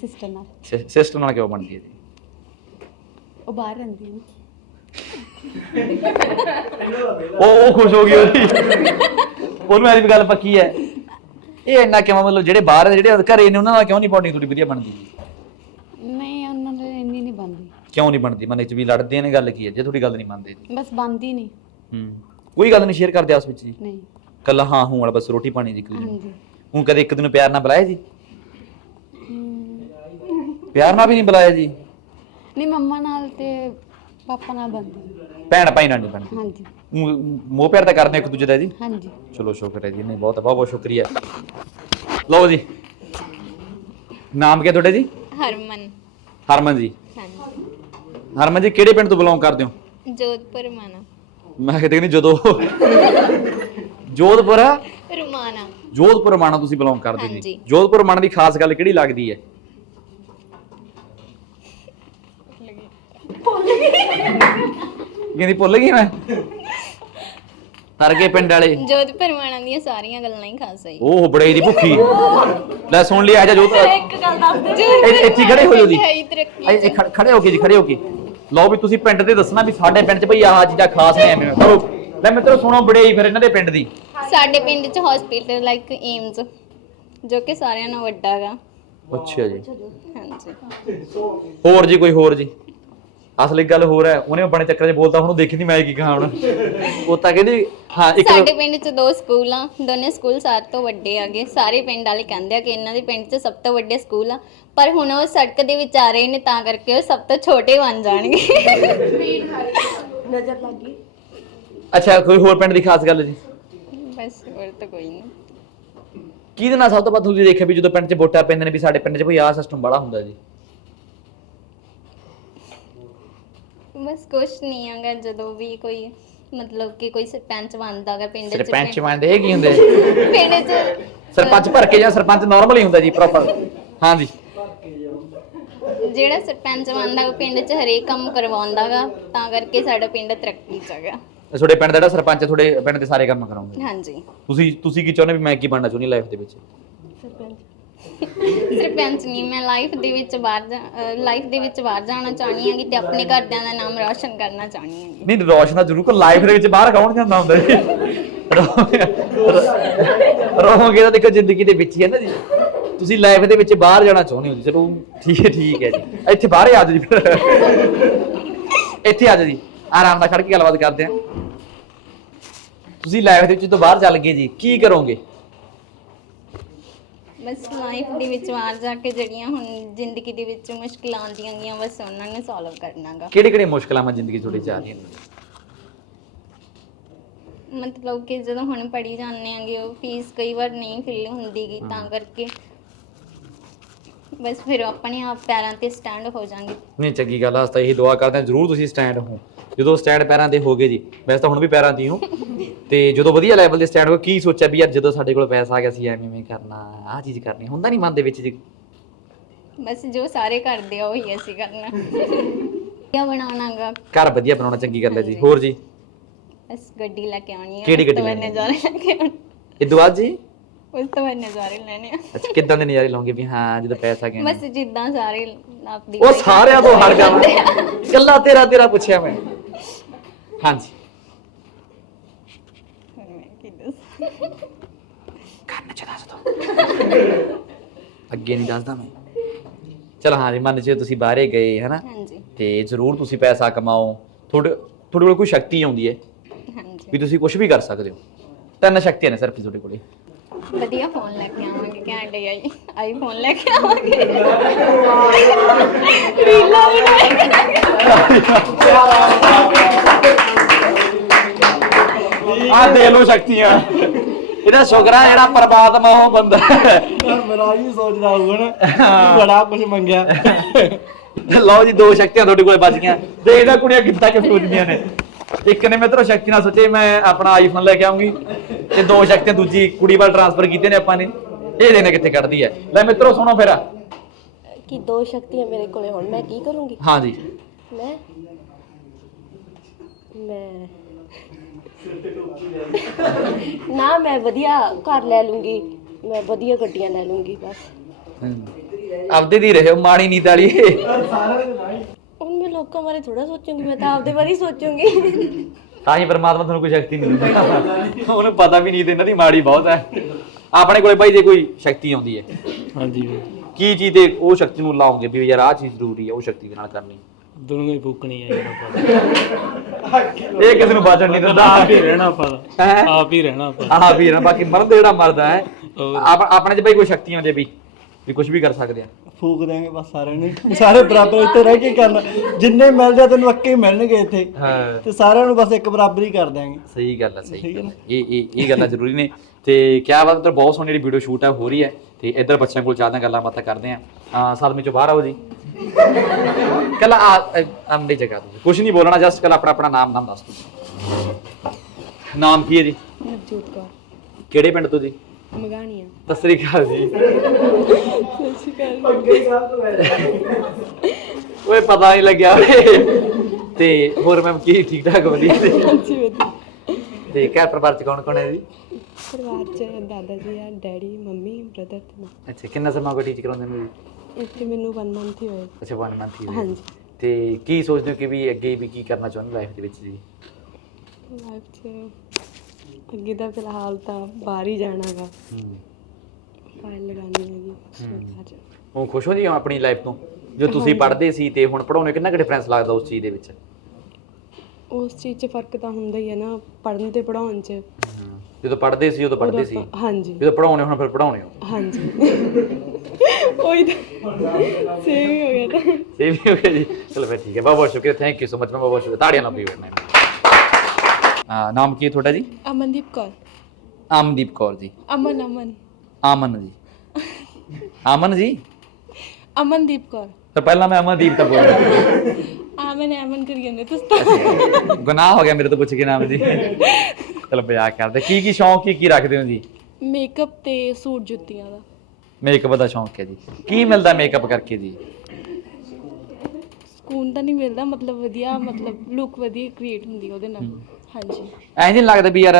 ਸਿਸਟਰ ਨਾਲ। ਸਿਸਟਰ ਨਾਲ ਕਿਉਂ ਬਣਦੀ ਹੈ ਜੀ? ਉਹ ਬਾਹਰ ਰਹਿੰਦੀ ਹੈ ਨਾ। ਉਹ ਉਹ ਖੁਸ਼ ਹੋ ਗਈ ਉਹਦੀ। ਉਹਨੂੰ ਵੀ ਗੱਲ ਪੱਕੀ ਹੈ। ਇਹ ਇੰਨਾ ਕਿਉਂ ਮਤਲਬ ਜਿਹੜੇ ਬਾਹਰ ਦੇ ਜਿਹੜੇ ਘਰੇ ਨੇ ਉਹਨਾਂ ਨਾਲ ਕਿਉਂ ਨਹੀਂ ਬੌਂਡਿੰਗ ਤੁਹਾਡੀ ਵਧੀਆ ਬਣਦੀ? ਨਹੀਂ ਉਹਨਾਂ ਨਾਲ ਇੰਨੀ ਨਹੀਂ ਬਣਦੀ ਕਿਉਂ ਨਹੀਂ ਬਣਦੀ? ਮਨ ਚ ਵੀ ਲੜਦੇ ਨੇ ਗੱਲ ਕੀ ਹੈ? ਜੇ ਤੁਹਾਡੀ ਗੱਲ ਨਹੀਂ ਮੰਨਦੇ ਜੀ। ਬਸ ਬਣਦੀ ਨਹੀਂ। ਹੂੰ। ਕੋਈ ਗੱਲ ਨਹੀਂ ਸ਼ੇਅਰ ਕਰਦੇ ਆਸ ਵਿੱਚ ਜੀ। ਨਹੀਂ। ਕੱਲਾ ਹਾਂ ਹੂੰ ਵਾਲਾ ਬਸ ਰੋਟੀ ਪਾਣੀ ਦੀ ਕੋਈ ਹਾਂਜੀ। ਹੂੰ ਕਦੇ ਇੱਕ ਦਿਨ ਪਿਆਰ ਨਾਲ ਬੁਲਾਇਆ ਜੀ? ਪਿਆਰ ਨਾਲ ਵੀ ਨਹੀਂ ਬੁਲਾਇਆ ਜੀ? ਨਹੀਂ ਮੰਮਾ ਨਾਲ ਤੇ ਪਾਪਾ ਨਾਲ ਬਣਦੀ। ਭੈਣ ਭਾਈ ਨਾਲ ਨਹੀਂ ਬਣਦੀ। ਹਾਂਜੀ। ਊਂ ਮੋਹ ਪਿਆਰ ਤਾਂ ਕਰਦੇ ਇੱਕ ਦੂਜੇ ਦਾ ਜੀ। ਹਾਂਜੀ। ਚਲੋ ਸ਼ੁਕਰ ਹੈ ਜੀ ਨਹੀਂ ਬਹੁਤ ਬਹੁਤ ਬਹੁਤ ਸ਼ੁਕਰੀਆ। ਲਓ ਜੀ। ਨਾਮ ਕੀ ਹੈ ਤੁਹਾਡੇ ਜੀ? ਹਰਮਨ। ਹਰਮਨ ਜੀ। ਹਾਂਜੀ। ਹਰਮਨ ਜੀ ਕਿਹੜੇ ਪਿੰਡ ਤੋਂ ਬਿਲੋਂਗ ਕਰਦੇ ਹੋ? ਜੋਧਪੁਰ ਰਮਾਨਾ ਮੈਂ ਕਿਤੇ ਨਹੀਂ ਜਦੋਂ। ਜੋਧਪੁਰ? ਰਮਾਨਾ। ਜੋਧਪੁਰ ਮਾਣਾ ਤੁਸੀਂ ਬਿਲੋਂਗ ਕਰਦੇ ਜੀ। ਹਾਂਜੀ। ਜੋਧਪੁਰ ਮਾਣਾ ਦੀ ਖਾਸ ਗੱਲ ਕਿਹੜੀ ਲੱਗਦੀ ਹੈ? ਕਹਿੰਦੀ ਭੁੱਲ ਗਈ ਮੈਂ। ਤਰਗੇ ਪਿੰਡ ਵਾਲੇ। ਜੋਧਪੁਰ ਰਮਾਨਾ ਦੀਆਂ ਸਾਰੀਆਂ ਗੱਲਾਂ ਹੀ ਖਾਸ ਆਈ ਉਹ ਬੜੇ ਦੀ ਭੁੱਖੀ। ਲੈ ਸੁਣ ਲਿਆ ਜਾ ਜੋਧ ਇੱਕ ਗੱਲ ਦੱਸ ਦੇ ਇੱਥੇ- ਇੱਥੇ ਖੜੇ ਹੋ ਜਾਓ ਜੀ। ਹੈ ਹੀ ਤਰੱਕੀ ਇਹ- ਇਹ ਖੜ- ਖੜੇ ਹੋ ਕੇ ਜੀ ਖੜੇ ਹੋ ਕੇ। ਲਓ ਵੀ ਤੁਸੀਂ ਪਿੰਡ ਦੇ ਦੱਸਣਾ ਵੀ ਸਾਡੇ ਪਿੰਡ 'ਚ ਭਈ ਆਹ ਚੀਜ਼ਾਂ ਖਾਸ ਨੇ ਐਵੇਂ। ਚਲੋ ਲੈ ਮਿੱਤਰੋ ਸੁਣੋ ਬੜੇ ਫਿਰ ਇਹਨਾਂ ਦੇ ਪਿੰਡ ਦੀ। ਸਾਡੇ ਪਿੰਡ 'ਚ ਹਸਪੀਟਲ ਲਾਈਕ ਏਮਸ ਜੋ ਕਿ ਸਾਰਿਆਂ ਨਾਲੋਂ ਵੱਡਾ ਹੈਗਾ ਅੱਛਾ ਜੀ। ਹਾਂਜੀ। ਹੋਰ ਜੀ ਕੋਈ ਹੋਰ ਜੀ? ਅਸਲੀ ਗੱਲ ਹੋਰ ਹੈ ਉਹਨੇ ਬਣੇ ਚੱਕਰ 'ਚ ਬੋਲਤਾ ਹੁਣ ਉਹ ਦੇਖੀ ਨਹੀਂ ਮੈਂ ਕੀ ਕਹਾਂ ਹੁਣ। ਉਹ ਤਾਂ ਕਹਿੰਦੀ ਹਾਂ ਇੱਕ ਸਾਡੇ ਪਿੰਡ 'ਚ ਦੋ ਸਕੂਲ ਆ ਦੋਨੇ ਸਕੂਲ ਸਾਰੇ ਤੋਂ ਵੱਡੇ ਆਗੇ ਸਾਰੇ ਪਿੰਡ ਵਾਲੇ ਕਹਿੰਦੇ ਆ ਕਿ ਇਹਨਾਂ ਦੇ ਪਿੰਡ 'ਚ ਸਭ ਤੋਂ ਵੱਡੇ ਸਕੂਲ ਆ ਪਰ ਹੁਣ ਉਹ ਸੜਕ ਦੇ ਵਿੱਚ ਆ ਰਹੇ ਨੇ ਤਾਂ ਕਰਕੇ ਉਹ ਸਭ ਤੋਂ ਛੋਟੇ ਬਣ ਜਾਣਗੇ। ਅੱਛਾ ਕੋਈ ਹੋਰ ਪਿੰਡ ਦੀ ਖਾਸ ਗੱਲ ਜੀ? ਬਸ ਹੋਰ ਤਾਂ ਕੋਈ ਨਹੀਂ ਕਿਹਦੇ ਨਾਲ ਸਭ ਤੋਂ ਵੱਧ ਤੁਸੀਂ ਦੇਖਿਆ ਵੀ ਜਦੋਂ ਪਿੰਡ 'ਚ ਵੋਟਾਂ ਪੈਂਦੇ ਨੇ ਵੀ ਸਾਡੇ ਪਿੰਡ 'ਚ ਕੋਈ ਆਹ ਸਿਸਟਮ ਬੜਾ ਹੁੰਦਾ ਜੀ? ਬਸ ਕੁਛ ਨਹੀਂ ਹੈਗਾ ਜਦੋਂ ਵੀ ਕੋਈ ਮਤਲਬ ਕਿ ਕੋਈ ਸਰਪੰਚ ਬਣਦਾ ਹੈਗਾ ਪਿੰਡ 'ਚ ਸਰਪੰਚ ਬਣਦੇ ਇਹ ਕੀ ਹੁੰਦੇ? ਪਿੰਡ 'ਚ। ਸਰਪੰਚ ਭਰ ਕੇ ਜਾਂ ਸਰਪੰਚ ਨਾਰਮਲ ਹੀ ਹੁੰਦਾ ਜੀ ਪ੍ਰੋਪਰ ਹਾਂਜੀ ਜਿਹੜਾ ਸਰਪੰਚ ਬਣਦਾ ਉਹ ਪਿੰਡ 'ਚ ਹਰੇਕ ਕੰਮ ਕਰਵਾਉਂਦਾ ਗਾ ਤਾਂ ਕਰਕੇ ਸਾਡਾ ਪਿੰਡ ਤਰੱਕੀ 'ਚ ਹੈਗਾ। ਤੁਹਾਡੇ ਪਿੰਡ ਦਾ ਜਿਹੜਾ ਸਰਪੰਚ ਹੈ ਤੁਹਾਡੇ ਪਿੰਡ ਦੇ ਸਾਰੇ ਕੰਮ ਕਰਾਉਂਦੇ? ਹਾਂਜੀ। ਤੁਸੀਂ ਤੁਸੀਂ ਕੀ ਚਾਹੁੰਦੇ ਵੀ ਮੈਂ ਕੀ ਬਣਨਾ ਚਾਹੁੰਦੀ ਲਾਈਫ ਦੇ ਵਿੱਚ? ਸਰਪੰਚ ਨਹੀਂ, ਮੈਂ ਲਾਈਫ ਦੇ ਵਿੱਚ ਬਾਹਰ ਲਾਈਫ ਦੇ ਵਿੱਚ ਬਾਹਰ ਜਾਣਾ ਚਾਹਣੀ ਹਾਂ ਤੇ ਆਪਣੇ ਘਰਦਿਆਂ ਦਾ ਨਾਮ ਰੌਸ਼ਨ ਕਰਨਾ ਚਾਹਣੀ ਹਾਂ ਨਹੀਂ ਰੋਸ਼ਨ ਜ਼ਰੂਰ ਕੋ ਲਾਈਫ ਦੇ ਵਿੱਚ ਬਾਹਰ ਕੌਣ ਜਾਂਦਾ ਹੁੰਦਾ ਜੀ? ਰਹੋਗੇ ਤਾਂ ਦੇਖੋ ਜ਼ਿੰਦਗੀ ਦੇ ਵਿੱਚ ਹੀ ਹੈ ਨਾ ਜੀ। ਤੁਸੀਂ ਲਾਈਫ ਦੇ ਵਿੱਚ ਬਾਹਰ ਜਾਣਾ ਚਾਹੁੰਦੇ ਹੋ ਜੀ, ਚਲੋ ਠੀਕ ਹੈ ਠੀਕ ਹੈ ਜੀ। ਇੱਥੇ ਬਾਹਰ ਆ ਜਾਓ ਜੀ ਫਿਰ। ਇੱਥੇ ਆ ਜਾਓ ਜੀ, ਆਰਾਮ ਨਾਲ ਖੜ ਕੇ ਗੱਲਬਾਤ ਕਰਦੇ ਹਾਂ। ਤੁਸੀਂ ਲਾਈਫ ਦੇ ਵਿੱਚ ਜਦੋਂ ਬਾਹਰ ਚੱਲ ਗਏ ਜੀ, ਕੀ ਕਰੋਗੇ? ਬਸ ਲਾਈਫ ਦੇ ਵਿੱਚ ਬਾਹਰ ਜਾ ਕੇ ਜਿਹੜੀਆਂ ਹੁਣ ਜ਼ਿੰਦਗੀ ਦੇ ਵਿੱਚ ਮੁਸ਼ਕਲਾਂ ਆਉਂਦੀਆਂ ਗੀਆਂ ਬਸ ਉਹਨਾਂ ਨੂੰ ਸੋਲਵ ਕਰਨਾਗਾ। ਕਿਹੜੀ ਕਿਹੜੀ ਮੁਸ਼ਕਲਾਂ ਮੈਂ ਜ਼ਿੰਦਗੀ ਤੁਹਾਡੀ 'ਚ ਆ ਰਹੀਆਂ ਨੇ? ਮਤਲਬ ਕਿ ਜਦੋਂ ਹੁਣ ਪੜੀ ਜਾਂਦੇ ਆਂਗੇ ਉਹ ਫੀਸ ਕਈ ਵਾਰ ਨਹੀਂ ਫਿਲ ਹੁੰਦੀਗੀ ਤਾਂ ਕਰਕੇ ਬਸ ਫਿਰ ਆਪਣੇ ਆਪ ਪੈਰਾਂ ਤੇ ਸਟੈਂਡ ਹੋ ਜਾਾਂਗੇ। ਨਹੀਂ ਚੰਗੀ ਗੱਲ ਆ ਅਸੀਂ ਤਾਂ ਇਹੀ ਦੁਆ ਕਰਦੇ ਹਾਂ ਜਰੂਰ ਤੁਸੀਂ ਸਟੈਂਡ ਹੋ। ਜਦੋਂ ਸਟੈਂਡ ਪੈਰਾਂ ਤੇ ਹੋਗੇ ਜੀ ਵੈਸੇ ਤਾਂ ਹੁਣ ਵੀ ਪੈਰਾਂ ਤੇ ਹੀ ਹੋ। ਤੇ ਜਦੋਂ ਵਧੀਆ ਲੈਵਲ ਦੇ ਸਟੈਂਡ ਹੋ ਕੀ ਸੋਚਿਆ ਵੀ ਯਾਰ ਜਦੋਂ ਸਾਡੇ ਕੋਲ ਪੈਸਾ ਆ ਗਿਆ ਸੀ ਐਵੇਂ ਐਵੇਂ ਕਰਨਾ ਆਹ ਚੀਜ਼ ਕਰਨੀ ਹੁੰਦਾ ਨਹੀਂ ਮਨ ਦੇ ਵਿੱਚ ਜੀ। ਬਸ ਜੋ ਸਾਰੇ ਕਰਦੇ ਆ ਉਹੀ ਅਸੀਂ ਕਰਨਾ। ਕੀ ਬਣਾਉਣਾਗਾ। ਘਰ ਵਧੀਆ ਬਣਾਉਣਾ ਚੰਗੀ ਗੱਲ ਹੈ ਜੀ। ਹੋਰ ਜੀ? ਬਸ ਗੱਡੀ ਲੈ ਕੇ ਆਉਣੀ ਹੈ ਕਿਹੜੀ ਗੱਡੀ ਤੋਂ ਬਾਅਦ ਲੈਣੀ ਹੈ? ਨਜ਼ਾਰੇ ਲੈ ਕੇ ਆਉਣੇ। ਇਹ ਦੁਆ ਜੀ? ਉਸ ਤੋਂ ਬਾਅਦ ਨਜ਼ਾਰੇ ਲੈਣੇ ਆ। ਅੱਛਾ ਕਿੱਦਾਂ ਦੇ ਨਜ਼ਾਰੇ ਲਾਉਂਗੇ ਵੀ ਹਾਂ ਜਦੋਂ ਪੈਸਾ ਗਿਆ। ਬਸ ਜਿੱਦਾਂ ਸਾਰੇ ਆਪਦੀ ਉਹ ਸਾਰਿਆਂ ਤੋਂ ਹਟ ਜਾਵਾਂ। ਕੱਲਾ ਤੇਰਾ ਤੇਰਾ ਪੁੱਛਿਆ ਮੈਂ। ਹਾਂਜੀ। ਕੀ ਦੱਸਾਂ ਕੰਨ ਚ ਦੱਸ ਦੋ। ਅੱਗੇ ਨਹੀਂ ਦੱਸਦਾ ਮੈਂ। ਚਲ ਹਾਂ ਜੀ ਮੰਨ ਜੇ ਤੁਸੀਂ ਬਾਹਰੇ ਗਏ ਹਨਾ? ਹਾਂਜੀ। ਤੇ ਜ਼ਰੂਰ ਤੁਸੀਂ ਪੈਸਾ ਕਮਾਓ। ਤੁਹਾਡੇ ਤੁਹਾਡੇ ਕੋਲ ਕੋਈ ਸ਼ਕਤੀ ਆਉਂਦੀ ਹੈ? ਹਾਂਜੀ। ਵੀ ਤੁਸੀਂ ਕੁਝ ਵੀ ਕਰ ਸਕਦੇ ਹੋ। ਤਿੰਨ ਸ਼ਕਤੀਆਂ ਨੇ ਸਿਰਫ ਤੁਹਾਡੇ ਕੋਲੇ। ਵਧੀਆ ਫੋਨ ਲੈ ਕੇ ਆਵਾਂਗੇ ਘੈਂਟ ਆਈ ਆਈਫੋਨ ਲੈ ਕੇ ਆਵਾਂਗੇ। ਰੀਲਾਂ ਆ ਦੇ ਲੋ ਸ਼ਕਤੀਆਂ। ਇਹਦਾ ਸ਼ੁਕਰਾ ਜਿਹੜਾ ਪਰਮਾਤਮਾ ਉਹ ਬੰਦਾ ਮੇਰਾ ਹੀ ਸੋਚਦਾ ਹੋਊਗਾ ਨਾ ਬੜਾ ਕੁਝ ਮੰਗਿਆ। ਲਓ ਜੀ ਦੋ ਸ਼ਕਤੀਆਂ ਤੁਹਾਡੇ ਕੋਲੇ ਬਚ ਗਈਆਂ। ਇਹਨਾਂ ਕੁੜੀਆਂ ਕਿੱਦਾਂ ਕਿ ਸੋਚਦੀਆਂ ਨੇ। ਇੱਕ ਨੇ ਮਿੱਤਰੋ ਸ਼ਕਤੀ ਨਾਲ ਸੋਚੇ ਮੈਂ ਆਪਣਾ ਆਈਫੋਨ ਲੈ ਕੇ ਆਉਂਗੀ ਤੇ ਦੋ ਸ਼ਕਤੀਆਂ ਦੂਜੀ ਕੁੜੀ ਵੱਲ ਟ੍ਰਾਂਸਫਰ ਕੀਤੇ ਨੇ ਆਪਾਂ ਨੇ। ਇਹ ਦੇਨੇ ਕਿੱਥੇ ਕੱਢਦੀ ਹੈ। ਲੈ ਮਿੱਤਰੋ ਸੁਣੋ ਫਿਰ। ਕਿ ਦੋ ਸ਼ਕਤੀਆਂ ਮੇਰੇ ਕੋਲੇ ਹੁਣ ਮੈਂ ਕੀ ਕਰੂੰਗੀ? ਹਾਂ ਜੀ। ਮੈਂ? ਮੈਂ ਨਾ ਮੈਂ ਵਧੀਆ ਘਰ ਲੈ ਲੂੰਗੀ। ਮੈਂ ਵਧੀਆ ਗੱਡੀਆਂ ਲੈ ਲੂੰਗੀ ਬਸ। ਆਪਦੇ ਦੀ ਰਹੇ ਮਾੜੀ ਨੀਤ ਵਾਲੀ। ਹੁਣ ਮੈਂ ਲੋਕਾਂ ਬਾਰੇ ਥੋੜਾ ਸੋਚੂੰਗੀ ਮੈਂ ਤਾਂ ਆਪਦੇ ਬਾਰੇ ਹੀ ਸੋਚੂੰਗੀ। ਤਾਂ ਹੀ ਪਰਮਾਤਮਾ ਤੁਹਾਨੂੰ ਕੋਈ ਸ਼ਕਤੀ ਨਹੀਂ ਦਿੰਦਾ ਉਹਨੂੰ ਪਤਾ ਵੀ ਨਹੀਂ ਤੇ ਇਹਨਾਂ ਦੀ ਮਾੜੀ ਬਹੁਤ ਹੈ। ਆਪਣੇ ਕੋਲੇ ਬਾਈ ਜੇ ਕੋਈ ਸ਼ਕਤੀ ਆਉਂਦੀ ਹੈ। ਹਾਂਜੀ। ਕੀ ਚੀਜ਼ ਤੇ ਉਹ ਸ਼ਕਤੀ ਨੂੰ ਲਾਉਂਗੇ ਵੀ ਯਾਰ ਆਹ ਚੀਜ਼ ਜ਼ਰੂਰੀ ਹੈ ਉਹ ਸ਼ਕਤੀ ਦੇ ਨਾਲ ਕਰਨੀ। ਦੁਨੀਆ ਹੀ ਫੂਕਣੀ ਹੈ ਜਿਹੜਾ ਇਹ ਕਿਸੇ ਨੂੰ ਬਾਜਣ ਨਹੀਂ ਦਿੰਦਾ। ਆਪ ਹੀ ਰਹਿਣਾ ਆਪਾਂ ਦਾ। ਹੈਂ? ਆਪ ਹੀ ਰਹਿਣਾ ਆਪਾਂ ਆਹ ਵੀ ਨਾ ਬਾਕੀ ਮਰਦ ਜਿਹੜਾ ਮਰਦਾ ਹੈ। ਆਪ- ਆਪਣੇ ਚ ਬਈ ਕੋਈ ਸ਼ਕਤੀ ਆਉਂਦੀ ਹੈ ਵੀ ਵੀ ਕੁਝ ਵੀ ਕਰ ਸਕਦੇ ਆ। ਫੂਕ ਦੇਾਂਗੇ ਬਸ ਸਾਰਿਆਂ ਨੂੰ। ਸਾਰੇ ਬਰਾਬਰ ਇੱਥੇ ਰਹਿ ਕੇ ਕਰਨਾ। ਜਿੰਨੇ ਮਿਲ ਜਾ ਤੈਨੂੰ ਅੱਕੇ ਹੀ ਮਿਲਣਗੇ ਇੱਥੇ। ਹਾਂ। ਤੇ ਸਾਰਿਆਂ ਨੂੰ ਬਸ ਇੱਕ ਬਰਾਬਰ ਹੀ ਕਰ ਦਿਆਂਗੇ। ਸਹੀ ਗੱਲ ਹੈ ਸਹੀ ਗੱਲ ਹੈ। ਇਹ ਇਹ ਇਹ ਗੱਲਾਂ ਜ਼ਰੂਰੀ ਨੇ। ਤੇ ਕਿਆ ਬਾਤ ਉਧਰ ਬਹੁਤ ਸੋਹਣੀ ਜਿਹੜੀ ਵੀਡੀਓ ਸ਼ੂਟ ਹੈ ਹੋ ਰਹੀ ਹੈ। ਤੇ ਇੱਧਰ ਬੱਚਿਆਂ ਕੋਲ ਚਾਹਦਾ ਗੱਲਾਂ ਬਾਤਾਂ ਕਰਦੇ ਆ। ਆ ਸਾਦਮੇ ਚੋਂ ਬਾਹਰ ਆਓ ਜੀ। ਕੱਲਾ ਆ ਅੰਦੇ ਜਗ੍ਹਾ ਤੁਸੀਂ ਕੁਝ ਨਹੀਂ ਬੋਲਣਾ ਜਸਟ ਕੱਲਾ ਆਪਣਾ ਆਪਣਾ ਨਾਮ ਨਾਮ ਦੱਸ ਦਿਓ ਨਾਮ ਕੀ ਹੈ ਜੀ ਨਵਜੋਤ ਕੌਰ ਕਿਹੜੇ ਪਿੰਡ ਤੋਂ ਜੀ ਮਗਾਣੀਆਂ ਸਤਿ ਸ੍ਰੀ ਅਕਾਲ ਜੀ ਓਏ ਪਤਾ ਨਹੀਂ ਲੱਗਿਆ ਓਏ ਤੇ ਹੋਰ ਮੈਮ ਕੀ ਠੀਕ ਠਾਕ ਵਧੀਆ ਜੀ ਤੇ ਘਰ ਪਰਿਵਾਰ ਚ ਕੌਣ ਕੌਣ ਹੈ ਜੀ ਪਰਿਵਾਰ ਚ ਦਾਦਾ ਜੀ ਆ ਡੈਡੀ ਮੰਮੀ ਬ੍ਰਦਰ ਤੇ ਮੈਂ ਅੱਛਾ ਕਿੰਨਾ ਸਮਾਂ ਕੋ ਟੀਚ ਕਰਾਉਂਦੇ ਨੇ ਜੀ ਇੱਥੇ ਮੈਨੂੰ 1 ਮੰਥ ਹੀ ਹੋਇਆ ਅੱਛਾ 1 ਮੰਥ ਹੀ ਹੋਇਆ। ਹਾਂਜੀ। ਤੇ ਕੀ ਸੋਚਦੇ ਹੋ ਕਿ ਵੀ ਅੱਗੇ ਵੀ ਕੀ ਕਰਨਾ ਚਾਹੁੰਦੇ ਲਾਈਫ ਦੇ ਵਿੱਚ ਜੀ? ਲਾਈਫ ਚ ਅੱਗੇ ਤਾਂ ਫਿਲਹਾਲ ਤਾਂ ਬਾਹਰ ਹੀ ਜਾਣਾਗਾ ਹੂੰ। ਫਾਈਲ ਲਗਾਉਣੀ ਹੈਗੀ ਸਰਕਾਰ ਚ ਉਹ ਖੁਸ਼ ਹੋ ਜੀ ਆਪਣੀ ਲਾਈਫ ਤੋਂ? ਜੋ ਤੁਸੀਂ ਪੜ੍ਹਦੇ ਸੀ ਤੇ ਹੁਣ ਪੜਾਉਣੇ ਕਿੰਨਾ ਕੁ ਡਿਫਰੈਂਸ ਲੱਗਦਾ ਉਸ ਚੀਜ਼ ਦੇ ਵਿੱਚ? ਉਸ ਚੀਜ਼ 'ਚ ਫ਼ਰਕ ਤਾਂ ਹੁੰਦਾ ਹੀ ਹੈ ਨਾ ਪੜ੍ਹਨ ਤੇ ਪੜਾਉਣ 'ਚ। ਜਦੋਂ ਪੜ੍ਹਦੇ ਸੀ ਉਦੋਂ ਪੜ੍ਹਦੇ ਸੀ। ਹਾਂਜੀ। ਜਦੋਂ ਪੜਾਉਣੇ ਹੁਣ ਫਿਰ ਪੜਾਉਣੇ ਹੋ। ਹਾਂਜੀ। ਉਹੀ ਤਾਂ ਸੇਮ ਹੀ ਹੋ ਗਿਆ ਤਾਂ। ਸੇਵ ਵੀ ਹੋ ਗਿਆ ਜੀ। ਚਲੋ ਫਿਰ ਠੀਕ ਹੈ ਬਹੁਤ ਬਹੁਤ ਸ਼ੁਕਰੀਆ ਥੈਂਕ ਯੂ ਸੋ ਮਚ ਮੈਂ ਬਹੁਤ ਬਹੁਤ ਸ਼ੁਕਰੀਆ। ਤਾੜੀਆਂ ਨਾਲ ਮੈਂ ਆ ਨਾਮ ਕੀ ਹੈ ਤੁਹਾਡਾ ਜੀ? ਅਮਨਦੀਪ ਕੌਰ। ਆਮਨਦੀਪ ਕੌਰ ਜੀ। ਅਮਨ ਅਮਨ। ਆਮਨ ਜੀ। ਆਮਨ ਜੀ? ਅਮਨਦੀਪ ਕੌਰ। ਤਾਂ ਪਹਿਲਾਂ ਮੈਂ ਅਮਨਦੀਪ ਤਾਂ ਬੋਲ ਰਿਹਾ ਆ ਮੈਨੇ ਅਮਨ ਕਰੀ ਜਾਂਦੇ ਤੁਸੀਂ ਤਾਂ। ਗੁਨਾਹ ਹੋ ਗਿਆ ਮੇਰੇ ਤੋਂ ਪੁੱਛ ਕੇ ਨਾਮ ਜੀ। ਚਲੋ ਮਜ਼ਾਕ ਕਰਦੇ। ਕੀ ਕੀ ਸ਼ੌਂਕ ਕੀ ਕੀ ਰੱਖਦੇ ਹੋ ਜੀ? ਮੇਕਅਪ ਤੇ ਸੂਟ ਜੁੱਤੀਆਂ ਦਾ। ਮੇਕਅਪ ਦਾ ਸ਼ੌਂਕ ਹੈ ਜੀ। ਕੀ ਮਿਲਦਾ ਮੇਕਅਪ ਕਰਕੇ ਜੀ? ਸਕੂਨ ਤਾਂ ਨਹੀਂ ਮਿਲਦਾ ਮਤਲਬ ਵਧੀਆ ਮਤਲਬ ਲੁੱਕ ਵਧੀਆ ਕ੍ਰੀਏਟ ਹੁੰਦੀ ਉਹਦੇ ਨਾਲ। ਹਾਂਜੀ। ਐਂ ਨਹੀਂ ਲੱਗਦਾ ਵੀ ਯਾਰ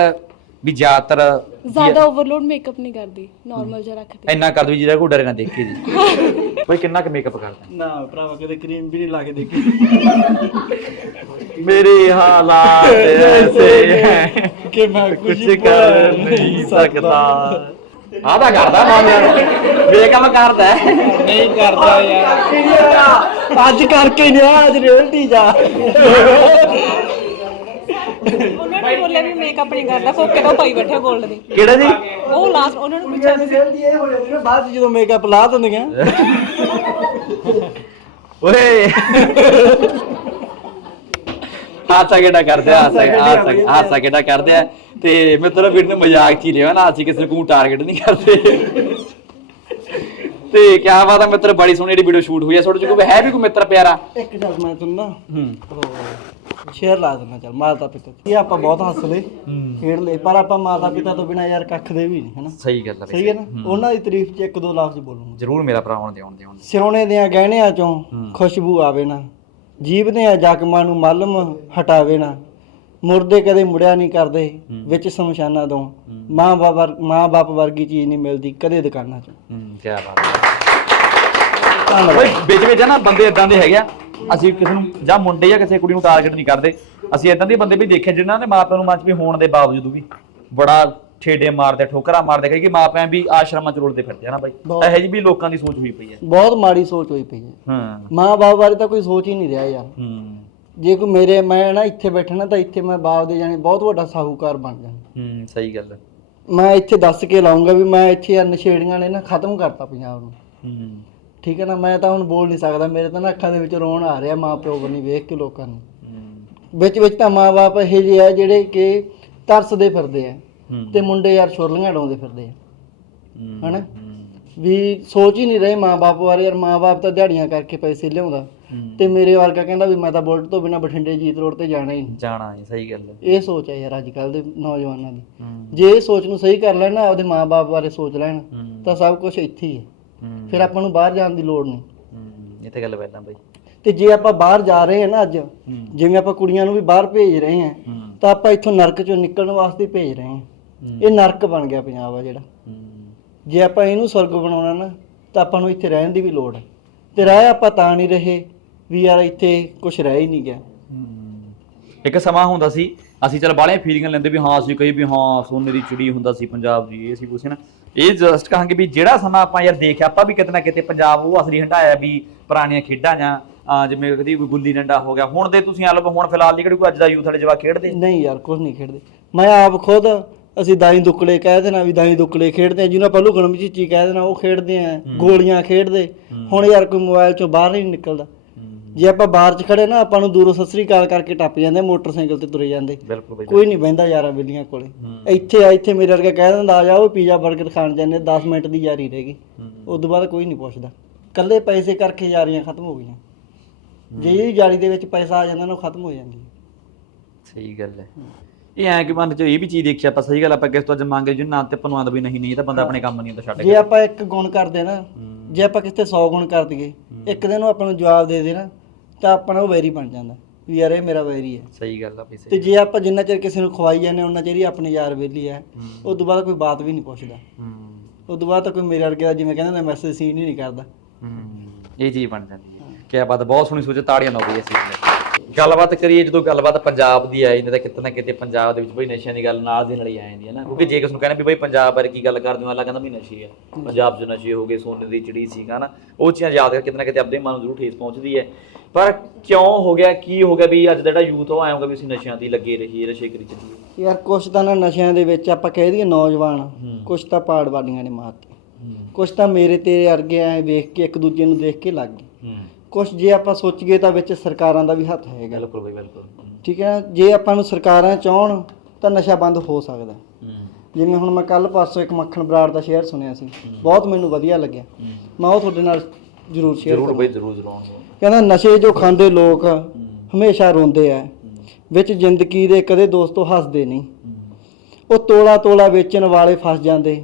ਵੀ ਜ਼ਿਆਦਾਤਰ ਜ਼ਿਆਦਾ ਓਵਰਲੋਡ ਮੇਕਅਪ ਨਹੀਂ ਕਰਦੀ ਨਾਰਮਲ ਜਿਹਾ ਰੱਖਦੀ। ਇੰਨਾ ਕਰ ਦੋ ਜਿਹੜਾ ਕੋਈ ਡਰੇ ਨਾ ਦੇਖੇ ਜੀ। ਕੋਈ ਕਿੰਨਾ ਕੁ ਮੇਕਅਪ ਕਰਦਾ? ਨਾ ਭਰਾਵਾ ਕਦੇ ਕਰੀਮ ਵੀ ਨਹੀਂ ਲਾ ਕੇ ਦੇਖੀ। ਮੇਰੇ ਹਾਲਾਤ ਐਸੇ ਹੈ। ਕਿ ਮੈਂ ਕੁਝ ਕਰ ਨਹੀਂ ਸਕਦਾ। ਆਦਾ ਕਰਦਾ ਮਾਂ ਯਾਰ ਮੇਕਅਪ ਕਰਦਾ। ਹੈ। ਨਹੀਂ ਕਰਦਾ ਯਾਰ। ਅੱਜ ਕਰਕੇ ਨਹੀਂ ਆਇਆ, ਅੱਜ ਰਿਐਲਿਟੀ ਜਾ। ਉਹਨਾਂ ਨੇ ਬੋਲਿਆ ਵੀ ਮੇਕਅਪ ਨਹੀਂ ਕਰਦਾ ਫੋਕੇ ਤੋਂ ਪਾਈ ਬੈਠੇ ਗੋਲਡ ਦੀ। ਕਿਹੜਾ ਜੀ? ਉਹ ਲਾਸਟ ਉਹਨਾਂ ਨੂੰ ਪੁੱਛਿਆ ਰਿਐਲਿਟੀ ਇਹ ਹੋ ਜਾਂਦੀ ਨਾ ਬਾਅਦ 'ਚ ਜਦੋਂ ਮੇਕਅਪ ਲਾ ਦਿੰਦੀਆਂ। ਓਏ। ਹਾਸਾ ਕਿਹੜਾ ਕਰਦੇ ਆ ਹਾਸਾ ਹਾਸਾ ਕਿਹੜਾ ਕਰਦੇ ਆ। ਤੇ ਮਿੱਤਰੋ ਵੀਰ ਨੇ ਮਜ਼ਾਕ ਚ ਹੀ ਲਿਆ ਨਾ ਅਸੀਂ ਕਿਸੇ ਨੂੰ ਟਾਰਗੇਟ ਨਹੀਂ ਕਰਦੇ। ਤੇ ਕਿਆ ਬਾਤ ਹੈ ਮਿੱਤਰ ਬੜੀ ਸੋਹਣੀ ਜਿਹੜੀ ਵੀਡੀਓ ਸ਼ੂਟ ਹੋਈ ਹੈ ਤੁਹਾਡੇ ਕੋਈ ਹੈ ਵੀ ਕੋਈ ਮਿੱਤਰ ਪਿਆਰਾ? ਇੱਕ ਚੱਲ ਮੈਂ ਤੁਹਾਨੂੰ ਨਾ ਹੂੰ ਸ਼ੇਅਰ ਲਾ ਦਿੰਦਾ ਚੱਲ ਮਾਤਾ ਪਿਤਾ ਇਹ ਆਪਾਂ ਬਹੁਤ ਹੱਸ ਲਏ ਖੇਡ ਲਏ ਪਰ ਆਪਾਂ ਮਾਤਾ ਪਿਤਾ ਤੋਂ ਬਿਨਾ ਯਾਰ ਕੱਖ ਦੇ ਵੀ ਨਹੀਂ ਹਨਾ? ਸਹੀ ਗੱਲ ਹੈ ਸਹੀ ਹੈ ਨਾ? ਉਹਨਾਂ ਦੀ ਤਾਰੀਫ 'ਚ ਇੱਕ ਦੋ ਲਫ਼ਜ਼ ਬੋਲੂੰਗਾ। ਜਰੂਰ ਮੇਰਾ ਭਰਾ ਆਉਣ ਦੇ ਆਉਣ ਦੇ ਆਉਣ ਦੇ ਸਿਉਣੇ ਗਹਿਣਿਆਂ ਚੋਂ ਖੁਸ਼ਬੂ ਆਵੇ ਨਾ। ਜੀਵ ਦੇ ਜ਼ਖਮਾਂ ਨੂੰ ਮਲਮ ਹਟਾਵੇ ਨਾ। ਮੁਰਦੇ ਕਦੇ ਮੁੜਿਆ ਨਹੀਂ ਕਰਦੇ ਵਿੱਚ ਸ਼ਮਸ਼ਾਨਾਂ ਤੋਂ। ਮਾਂ ਬਾਪ ਮਾਂ ਬਾਪ ਵਰਗੀ ਚੀਜ਼ ਨਹੀਂ ਮਿਲਦੀ ਕਦੇ ਦੁਕਾਨਾਂ 'ਚ। ਹੂੰ ਕੀ ਬਾਤ ਹੈ। ਓਏ ਵਿੱਚ ਵਿੱਚ ਨਾ ਬੰਦੇ ਇਦਾਂ ਦੇ ਹੈਗੇ ਆ। ਅਸੀਂ ਕਿਸੇ ਨੂੰ ਜਾਂ ਮੁੰਡੇ ਜਾਂ ਕਿਸੇ ਕੁੜੀ ਨੂੰ ਟਾਰਗੇਟ ਨਹੀਂ ਕਰਦੇ। ਅਸੀਂ ਇਦਾਂ ਦੇ ਬੰਦੇ ਵੀ ਦੇਖੇ ਜਿਨ੍ਹਾਂ ਦੇ ਮਾਪਿਆਂ ਨੂੰ ਮੰਚ ਵੀ ਹੋਣ ਦੇ ਬਾਵਜੂਦ ਵੀ ਬੜਾ ਠੇਡੇ ਮਾਰਦੇ ਠੋਕਰਾਂ ਮਾਰਦੇ ਕਈ ਕਿ ਮਾਪਿਆਂ ਵੀ ਆਸ਼ਰਮਾਂ ਚ ਰੋਲਦੇ ਫਿਰਦੇ ਆ ਨਾ ਬਾਈ। ਇਹੋ ਜਿਹੀ ਵੀ ਲੋਕਾਂ ਦੀ ਸੋਚ ਹੋਈ ਪਈ ਹੈ। ਬਹੁਤ ਮਾੜੀ ਸੋਚ ਹੋਈ ਪਈ ਹੈ। ਹਾਂ। ਮਾਂ ਬਾਪ ਬਾਰੇ ਤਾਂ ਕੋਈ ਸੋਚ ਹੀ ਨਹੀਂ ਰਿਹਾ ਯਾਰ। ਹੂੰ। ਜੇ ਕੋਈ ਮੇਰੇ ਮੈਂ ਨਾ ਇੱਥੇ ਬੈਠਣਾ ਤਾਂ ਇੱਥੇ ਮੈਂ ਬਾਪ ਦੇ ਜਾਣੇ ਬਹੁਤ ਵੱਡਾ ਸਾਹੂਕਾਰ ਬਣ ਜਾਣਾ। ਹੂੰ ਸਹੀ ਗੱਲ ਹੈ। ਮੈਂ ਇੱਥੇ ਦੱਸ ਕੇ ਲਾਉਂਗਾ ਵੀ ਮੈਂ ਇੱਥੇ ਆ ਨਸ਼ੇੜੀਆਂ ਨੇ ਨਾ ਖਤਮ ਕਰਤਾ ਪੰਜਾਬ ਨੂੰ। ਹੂੰ। ਠੀਕ ਹੈ ਨਾ ਮੈਂ ਤਾਂ ਹੁਣ ਬੋਲ ਨਹੀਂ ਸਕਦਾ। ਮੇਰੇ ਤਾਂ ਨਾ ਅੱਖਾਂ ਦੇ ਵਿੱਚ ਰੋਣ ਆ ਰਿਹਾ ਮਾਂ ਪਿਓ ਬਣੀ ਵੇਖ ਕੇ ਲੋਕਾਂ ਨੂੰ। ਹੂੰ। ਵਿੱਚ ਵਿੱਚ ਤਾਂ ਮਾਂ-ਬਾਪ ਇਹੋ ਜਿਹੇ ਆ ਜਿਹੜੇ ਕਿ ਤਰਸਦੇ ਫਿਰਦੇ ਆ। ਤੇ ਮੁੰਡੇ ਯਾਰ ਛੁਰਲੀਆਂ ਡਾਉਂਦੇ ਫਿਰਦੇ ਆ। ਹਨਾ? ਵੀ ਸੋਚ ਹੀ ਨਹੀਂ ਰਹੇ ਮਾਂ-ਬਾਪ ਬਾਰੇ ਯਾਰ ਮਾਂ-ਬਾਪ ਤਾਂ ਦਿਹਾੜੀਆਂ ਕਰਕੇ ਪੈਸੇ ਲਿਆਉਂਦਾ। ਤੇ ਮੇਰੇ ਵਰਗਾ ਕਹਿੰਦਾ ਵੀ ਮੈਂ ਤਾਂ ਬੁਲਟ ਤੋਂ ਬਿਨਾ ਬਠਿੰਡੇ ਜੀਤ ਰੋਡ ਤੇ ਜਾਣਾ ਹੀ ਨਹੀਂ। ਜਾਣਾ ਹੈ ਸਹੀ ਗੱਲ ਹੈ। ਇਹ ਸੋਚ ਹੈ ਯਾਰ ਅੱਜ ਕੱਲ ਦੇ ਨੌਜਵਾਨਾਂ ਦੀ। ਜੇ ਇਹ ਸੋਚ ਨੂੰ ਸਹੀ ਕਰ ਲੈਣ ਨਾ ਆਪਦੇ ਮਾਂ-ਬਾਪ ਬਾਰੇ ਸੋਚ ਲੈਣ ਤਾਂ ਸਭ ਕੁਝ ਇੱਥੇ ਹੀ ਹੈ। ਫਿਰ ਆਪਾਂ ਨੂੰ ਬਾਹਰ ਜਾਣ ਦੀ ਲੋੜ ਨਹੀਂ। ਇਹ ਤਾਂ ਗੱਲ ਪਹਿਲਾਂ ਬਾਈ। ਤੇ ਜੇ ਆਪਾਂ ਬਾਹਰ ਜਾ ਰਹੇ ਹਾਂ ਨਾ ਅੱਜ ਜਿਵੇਂ ਆਪਾਂ ਕੁੜੀਆਂ ਨੂੰ ਵੀ ਬਾਹਰ ਭੇਜ ਰਹੇ ਹਾਂ। ਤਾਂ ਆਪਾਂ ਇੱਥੋਂ ਨਰਕ ਚੋਂ ਨਿਕਲਣ ਵਾਸਤੇ ਭੇਜ ਰਹੇ ਹੂੰ, ਇਹ ਨਰਕ ਬਣ ਗਿਆ ਪੰਜਾਬ ਆ ਜਿਹੜਾ। ਜੇ ਆਪਾਂ ਇਹਨੂੰ ਸਵਰਗ ਬਣਾਉਣਾ ਨਾ ਤਾਂ ਆਪਾਂ ਨੂੰ ਇੱਥੇ ਰਹਿਣ ਦੀ ਵੀ ਲੋੜ ਹੈ ਤੇ ਰਹਿ ਆਪਾਂ ਤਾਂ ਨਹੀਂ ਰਹੇ ਵੀ ਯਾਰ ਇੱਥੇ ਕੁਝ ਰਹਿ ਹੀ ਨਹੀਂ ਗਿਆ। ਇੱਕ ਸਮਾਂ ਹੁੰਦਾ ਸੀ ਅਸੀਂ ਚਲ ਬਾਹਲੀਆਂ ਫੀਲਿੰਗਾਂ ਲੈਂਦੇ ਵੀ ਹਾਂ ਅਸੀਂ ਕਹੀ ਵੀ ਹਾਂ ਸੋਨੇ ਦੀ ਚਿੜੀ ਹੁੰਦਾ ਸੀ ਪੰਜਾਬ ਦੀ ਇਹ ਸੀ ਕੁਛ ਨਾ ਇਹ ਜਸਟ ਕਹਾਂਗੇ ਵੀ ਜਿਹੜਾ ਸਮਾਂ ਆਪਾਂ ਯਾਰ ਦੇਖਿਆ ਆਪਾਂ ਵੀ ਕਿਤੇ ਨਾ ਕਿਤੇ ਪੰਜਾਬ ਉਹ ਅਸਲੀ ਹੰਡਾਇਆ ਵੀ ਪੁਰਾਣੀਆਂ ਖੇਡਾਂ ਜਾਂ ਜਿਵੇਂ ਕਦੀ ਗੁੱਲੀ ਡੰਡਾ ਹੋ ਗਿਆ। ਹੁਣ ਦੇ ਤੁਸੀਂ ਆਲਬ ਹੁਣ ਫਿਲਹਾਲ ਦੀ ਕਿਹੜੀ ਕੋਈ ਅੱਜ ਦਾ ਯੂਥ ਵਾਲੇ ਜਵਾ ਖੇਡਦੇ? ਨਹੀਂ ਯਾਰ ਕੁਝ ਨਹੀਂ ਖੇਡਦੇ। ਮੈਂ ਆਪ ਖੁਦ ਅਸੀਂ ਦਾਈ ਦੁੱਕਲੇ ਕਹਿ ਦੇਣਾ ਵੀ ਦਾਈ ਦੁੱਕਲੇ ਖੇਡਦੇ ਆ ਜਿਹਨੂੰ ਆਪਾਂ ਲੁਕਣ ਮਚੀਚੀ ਕਹਿ ਦੇਣਾ ਉਹ ਖੇਡਦੇ ਆ ਗੋਲੀਆਂ ਖੇਡਦੇ। ਹੁਣ ਯਾਰ ਕੋਈ ਮੋਬਾਈਲ ਚੋਂ ਬਾਹਰ ਨਹੀਂ ਨਿਕਲਦਾ। ਜੇ ਆਪਾਂ ਬਾਹਰ 'ਚ ਖੜੇ ਨਾ ਆਪਾਂ ਨੂੰ ਦੂਰੋਂ ਸਤਿ ਸ੍ਰੀ ਅਕਾਲ ਕਰਕੇ ਟੱਪ ਜਾਂਦੇ ਮੋਟਰਸਾਈਕਲ ਤੇ ਤੁਰੇ ਜਾਂਦੇ। ਕੋਈ ਨਹੀਂ ਬਹਿੰਦਾ ਯਾਰਾਂ ਬਿੱਲੀਆਂ ਕੋਲੇ। ਇੱਥੇ ਆ ਇੱਥੇ ਮੇਰੇ ਵਰਗਾ ਕਹਿ ਦਿੰਦਾ ਆ ਜਾਓ ਪੀਜ਼ਾ 버ਗਰ ਖਾਣ ਜਾਂਦੇ 10 ਮਿੰਟ ਦੀ ਯਾਰੀ ਰਹਿ ਗਈ। ਉਸ ਤੋਂ ਬਾਅਦ ਕੋਈ ਨਹੀਂ ਪੁੱਛਦਾ। ਕੱਲੇ ਪੈਸੇ ਕਰਕੇ ਯਾਰੀਆਂ ਖਤਮ ਹੋ ਗਈਆਂ। ਜੇ ਯਾਰੀ ਦੇ ਵਿੱਚ ਪੈਸਾ ਆ ਜਾਂਦਾ ਨਾ ਉਹ ਖਤਮ ਹੋ ਜਾਂਦੀ। ਸਹੀ ਗੱਲ ਹੈ। ਇਹ ਐਂ ਕਿ ਮਨ ਚ ਇਹ ਵੀ ਚੀਜ਼ ਦੇਖੀ ਆਪਾਂ ਸਹੀ ਗੱਲ ਆਪਾਂ ਕਿਸ ਤੋਂ ਅੱਜ ਮੰਗੇ ਜਿਹਨੂੰ ਨਾਂ ਤੇ ਪਨਵਾਦ ਵੀ ਨਹੀਂ ਨਹੀਂ ਤਾਂ ਬੰਦਾ ਆਪਣੇ ਕੰਮ ਨਹੀਂ ਤਾਂ ਛੱਡ ਜੇ ਆਪਾਂ ਇੱਕ ਗੁਣ ਕਰਦੇ ਨਾ ਜੇ ਆਪਾਂ ਕਿਸੇ ਤੇ 100 ਗੁਣ ਕਰ ਦਈਏ ਇੱਕ ਦਿਨ ਉਹ ਆਪਾਂ ਨੂੰ ਜਵਾਬ ਦੇ ਦੇ ਨਾ ਤਾਂ ਆਪਣਾ ਉਹ ਵੈਰੀ ਬਣ ਜਾਂਦਾ ਵੀ ਯਾਰ ਇਹ ਮੇਰਾ ਵੈਰੀ ਹੈ। ਸਹੀ ਗੱਲ ਆ ਵੀ ਤੇ ਸਹੀ ਜੇ ਆਪਾਂ ਜਿੰਨਾ ਚਿਰ ਕਿਸੇ ਨੂੰ ਖਵਾਈ ਜਾਂਦੇ ਉਹਨਾਂ ਚਿਰ ਹੀ ਆਪਣੇ ਯਾਰ ਵੇਲੀ ਹੈ। ਉਸ ਤੋਂ ਬਾਅਦ ਕੋਈ ਬਾਤ ਵੀ ਨਹੀਂ ਪੁੱਛਦਾ। ਉਸ ਤੋਂ ਬਾਅਦ ਤਾਂ ਕੋਈ ਮੇਰੇ ਵਰਗੇ ਦਾ ਜਿਵੇਂ ਕਹਿੰਦੇ ਨੇ ਮੈਸੇਜ ਸੀਨ ਹੀ ਨਹੀਂ ਕਰਦਾ। ਇਹ ਚੀਜ਼ ਬਣ ਜਾਂਦੀ ਹੈ। ਕੀ ਬਾਤ ਬਹੁਤ ਸੋਹਣੀ ਸੋਚ ਤਾੜੀਆਂ ਲਾਉਂਦੀ ਇਸ ਚੀਜ਼ ਲਈ ਗੱਲਬਾਤ ਕਰੀਏ ਜਦੋਂ ਗੱਲਬਾਤ ਪੰਜਾਬ ਦੀ ਆਈ ਨਹੀਂ ਤਾਂ ਕਿਤੇ ਨਾ ਕਿਤੇ ਪੰਜਾਬ ਦੇ ਵਿੱਚ ਬਈ ਨਸ਼ਿਆਂ ਦੀ ਗੱਲ ਨਾਲ ਦੀ ਨਾਲ ਹੀ ਆ ਜਾਂਦੀ ਹੈ ਨਾ। ਕਿਉਂਕਿ ਜੇ ਕਿਸ ਨੂੰ ਕਹਿੰਦੇ ਵੀ ਬਈ ਪੰਜਾਬ ਬਾਰੇ ਕੀ ਗੱਲ ਕਰਦੇ ਹੋ ਅਗਲਾ ਕਹਿੰਦਾ ਵੀ ਨਸ਼ੇ ਆ। ਪੰਜਾਬ 'ਚ ਨਸ਼ੇ ਹੋ ਗਏ ਸੋਨੇ ਦੀ ਚਿੜੀ ਸੀਗਾ ਨਾ ਉਹ ਚੀਜ਼ਾਂ ਯਾਦ ਕਰ ਕਿਤੇ ਨਾ ਕਿਤੇ ਆਪਣੇ ਮਨ ਨੂੰ ਜ਼ਰੂਰ ਠੇਸ ਪਹੁੰਚਦੀ ਹੈ। ਪਰ ਕਿਉਂ ਹੋ ਗਿਆ ਕੀ ਹੋ ਗਿਆ ਵੀ ਅੱਜ ਦਾ ਜਿਹੜਾ ਯੂਥ ਉਹ ਆਇਆ ਹੋਗਾ ਵੀ ਅਸੀਂ ਨਸ਼ਿਆਂ ਦੀ ਲੱਗੇ ਰਹੀਏ ਨਸ਼ੇ ਕਰੀ ਚੱਲੀਏ। ਯਾਰ ਕੁਛ ਤਾਂ ਨਾ ਨਸ਼ਿਆਂ ਦੇ ਵਿੱਚ ਆਪਾਂ ਕਹਿ ਦਈਏ ਨੌਜਵਾਨ ਕੁਛ ਤਾਂ ਪਾੜ ਵਾਲੀਆਂ ਨੇ ਮਾਰਤੇ। ਕੁਛ ਤਾਂ ਮੇਰੇ ਤੇਰੇ ਵਰਗੇ ਐ ਵੇਖ ਕੇ ਇੱਕ ਦੂਜੇ ਨੂੰ ਦੇਖ ਕੇ ਲੱਗ ਗਏ। ਕੁਛ ਜੇ ਆਪਾਂ ਸੋਚੀਏ ਤਾਂ ਵਿੱਚ ਸਰਕਾਰਾਂ ਦਾ ਵੀ ਹੱਥ ਹੈਗਾ। ਬਿਲਕੁਲ ਬਈ ਬਿਲਕੁਲ। ਠੀਕ ਹੈ? ਜੇ ਆਪਾਂ ਨੂੰ ਸਰਕਾਰਾਂ ਚਾਹਣ ਤਾਂ ਨਸ਼ਾ ਬੰਦ ਹੋ ਸਕਦਾ। ਹੂੰ। ਜਿਵੇਂ ਹੁਣ ਮੈਂ ਕੱਲ ਪਰਸੋਂ ਇੱਕ ਮੱਖਣ ਬਰਾੜ ਦਾ ਸ਼ੇਅਰ ਸੁਣਿਆ ਸੀ। ਬਹੁਤ ਮੈਨੂੰ ਵਧੀਆ ਲੱਗਿਆ। ਮੈਂ ਉਹ ਤੁਹਾਡੇ ਨਾਲ ਜ਼ਰੂਰ ਸ਼ੇਅਰ ਜ਼ਰੂਰ ਬਈ ਜ਼ਰੂਰ ਜ਼ਰੂਰ। ਕਹਿੰਦਾ ਨਸ਼ੇ ਜੋ ਖਾਂਦੇ ਲੋਕ ਹਮੇਸ਼ਾ ਰੋਂਦੇ ਆ। ਵਿੱਚ ਜ਼ਿੰਦਗੀ ਦੇ ਕਦੇ ਦੋਸਤੋ ਹੱਸਦੇ ਨਹੀਂ। ਉਹ ਤੋਲਾ ਤੋਲਾ ਵੇਚਣ ਵਾਲੇ ਫਸ ਜਾਂਦੇ।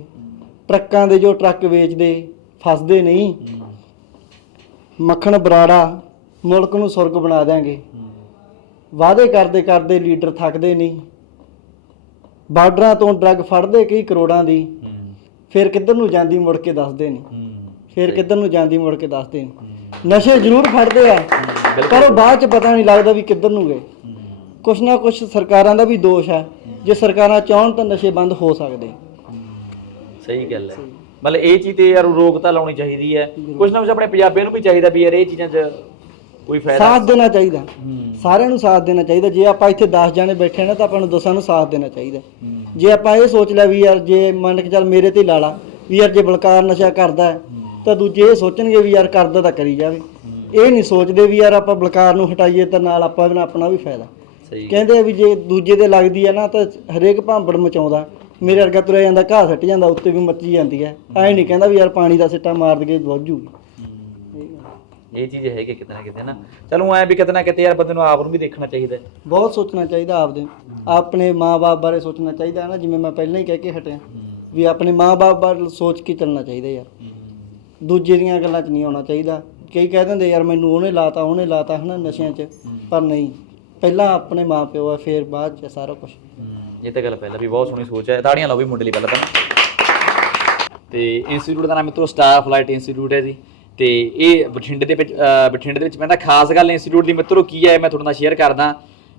ਟਰੱਕਾਂ ਦੇ ਜੋ ਟਰੱਕ ਵੇਚਦੇ ਫਸਦੇ ਨਹੀਂ। ਮੱਖਣ ਬਰਾੜਾ ਮੁਲਕ ਨੂੰ ਸੁਰਗ ਬਣਾ ਦਿਆਂਗੇ। ਵਾਅਦੇ ਕਰਦੇ ਕਰਦੇ ਲੀਡਰ ਥੱਕਦੇ ਨਹੀਂ। ਬਾਰਡਰਾਂ ਤੋਂ ਡਰੱਗ ਫੜਦੇ ਕਈ ਕਰੋੜਾਂ ਦੀ। ਫਿਰ ਕਿੱਧਰ ਨੂੰ ਜਾਂਦੀ ਮੁੜ ਕੇ ਦੱਸਦੇ ਨਹੀਂ। ਫਿਰ ਕਿੱਧਰ ਨੂੰ ਜਾਂਦੀ ਮੁੜ ਕੇ ਦੱਸਦੇ ਨਹੀਂ। ਨਸ਼ੇ ਜ਼ਰੂਰ ਫੜਦੇ ਆ ਪਰ ਉਹ ਬਾਅਦ ਚ ਪਤਾ ਨਹੀਂ ਲੱਗਦਾ ਵੀ ਕਿੱਧਰ ਨੂੰ ਗਏ। ਕੁਛ ਨਾ ਕੁਛ ਸਰਕਾਰਾਂ ਦਾ ਵੀ ਦੋਸ਼ ਹੈ। ਜੇ ਸਰਕਾਰਾਂ ਚਾਹਣ ਤਾਂ ਨਸ਼ੇ ਬੰਦ ਹੋ ਸਕਦੇ। ਸਹੀ ਗੱਲ ਹੈ। ਮਤਲਬ ਇਹ ਚੀਜ਼ ਤੇ ਯਾਰ ਰੋਕ ਤਾਂ ਲਾਉਣੀ ਚਾਹੀਦੀ ਹੈ। ਕੁਛ ਨਾ ਕੁਛ ਆਪਣੇ ਪੰਜਾਬੀਆਂ ਨੂੰ ਵੀ ਚਾਹੀਦਾ ਵੀ ਯਾਰ ਇਹ ਚੀਜ਼ਾਂ 'ਚ ਕੋਈ ਫਾਇਦਾ। ਸਾਥ ਦੇਣਾ ਚਾਹੀਦਾ। ਸਾਰਿਆਂ ਨੂੰ ਸਾਥ ਦੇਣਾ ਚਾਹੀਦਾ। ਜੇ ਆਪਾਂ ਇੱਥੇ 10 ਜਾਣੇ ਬੈਠੇ ਨਾ ਤਾਂ ਆਪਾਂ ਨੂੰ ਦਸਾਂ ਨੂੰ ਸਾਥ ਦੇਣਾ ਚਾਹੀਦਾ। ਜੇ ਆਪਾਂ ਇਹ ਸੋਚ ਲਿਆ ਵੀ ਯਾਰ ਜੇ ਮੰਨ ਕੇ ਚੱਲ ਮੇਰੇ ਤੇ ਲਾ ਲਾ ਵੀ ਯਾਰ ਜੇ ਬਲਕਾਰ ਨਸ਼ਾ ਕਰਦਾ ਹੈ, ਤਾਂ ਦੂਜੇ ਇਹ ਸੋਚਣਗੇ ਵੀ ਯਾਰ ਕਰਦਾ ਤਾਂ ਕਰੀ ਜਾਵੇ। ਇਹ ਨਹੀਂ ਸੋਚਦੇ ਵੀ ਯਾਰ ਆਪਾਂ ਬਲਕਾਰ ਨੂੰ ਹਟਾਈਏ ਤਾਂ ਨਾਲ ਆਪਾਂ ਵੀ ਆਪਣਾ ਵੀ ਫਾਇਦਾ। ਸਹੀ। ਕਹਿੰਦੇ ਆ ਵੀ ਜੇ ਦੂਜੇ ਦੇ ਲੱਗਦੀ ਆ ਨਾ ਤਾਂ ਹਰੇਕ ਭਾਂਬੜ ਮਚਾਉਂਦਾ। ਮੇਰੇ ਵਰਗਾ ਤੁਰਿਆ ਜਾਂਦਾ ਘਾਹ ਸੱਟ ਜਾਂਦਾ ਉੱਤੇ ਵੀ ਮੱਚੀ ਜਾਂਦੀ ਹੈ। ਐ ਨਹੀਂ ਕਹਿੰਦਾ ਵੀ ਯਾਰ ਪਾਣੀ ਦਾ ਸਿੱਟਾ ਮਾਰ ਦਈਏ ਬੁੱਝ ਜੂਗੀ ਇਹ ਚੀਜ਼ ਹੈਗੀ ਕਿਤੇ ਨਾ ਕਿਤੇ ਨਾ। ਚਲੋ ਐ ਵੀ ਕਿਤੇ ਨਾ ਕਿਤੇ ਯਾਰ ਬੰਦੇ ਨੂੰ ਆਪ ਨੂੰ ਵੀ ਦੇਖਣਾ ਚਾਹੀਦਾ। ਹੈ। ਬਹੁਤ ਸੋਚਣਾ ਚਾਹੀਦਾ ਆਪਦੇ। ਆਪਣੇ ਮਾਪੇ ਬਾਰੇ ਸੋਚਣਾ ਚਾਹੀਦਾ ਹੈ ਨਾ ਜਿਵੇਂ ਮੈਂ ਪਹਿਲਾਂ ਹੀ ਕਹਿ ਕੇ ਹਟਿਆ। ਵੀ ਆਪਣੇ ਮਾਪੇ ਬਾਰੇ ਸੋਚ ਕੇ ਚੱਲਣਾ ਚਾਹੀਦਾ ਯਾਰ। ਦੂਜੇ ਦੀਆਂ ਗੱਲਾਂ 'ਚ ਨਹੀਂ ਆਉਣਾ ਚਾਹੀਦਾ। ਕਈ ਕਹਿ ਦਿੰਦੇ ਯਾਰ ਮੈਨੂੰ ਉਹਨੇ ਲਾਤਾ ਉਹਨੇ ਲਾਤਾ ਹਨਾ ਨਸ਼ਿਆਂ 'ਚ। ਪਰ ਨਹੀਂ। ਪਹਿਲਾਂ ਆਪਣੇ ਮਾਪਿਓ ਆ ਫਿਰ ਬਾਅਦ 'ਚ ਸਾਰਾ ਕੁਝ ਇਹ ਤਾਂ ਗੱਲ ਪਹਿਲਾਂ ਵੀ ਬਹੁਤ ਸੋਹਣੀ ਸੋਚ ਹੈ। ਤਾੜੀਆਂ ਲਾਓ ਵੀ ਮੁੰਡੇ ਲਈ ਪਹਿਲਾਂ ਤਾਂ। ਤੇ ਇੰਸਟੀਚਿਊਟ ਦਾ ਨਾਮ ਮਿੱਤਰੋ ਸਟਾਰ ਫਲਾਈਟ ਇੰਸਟੀਚਿਊਟ ਹੈ ਜੀ। ਤੇ ਇਹ ਬਠਿੰਡੇ ਦੇ ਵਿੱਚ ਬਠਿੰਡੇ ਦੇ ਵਿੱਚ ਪੈਂਦਾ ਖਾਸ ਗੱਲ ਇੰਸਟੀਚਿਊਟ ਦੀ ਮਿੱਤਰੋ ਕੀ ਹੈ, ਮੈਂ ਤੁਹਾਡੇ ਨਾਲ ਸ਼ੇਅਰ ਕਰਦਾ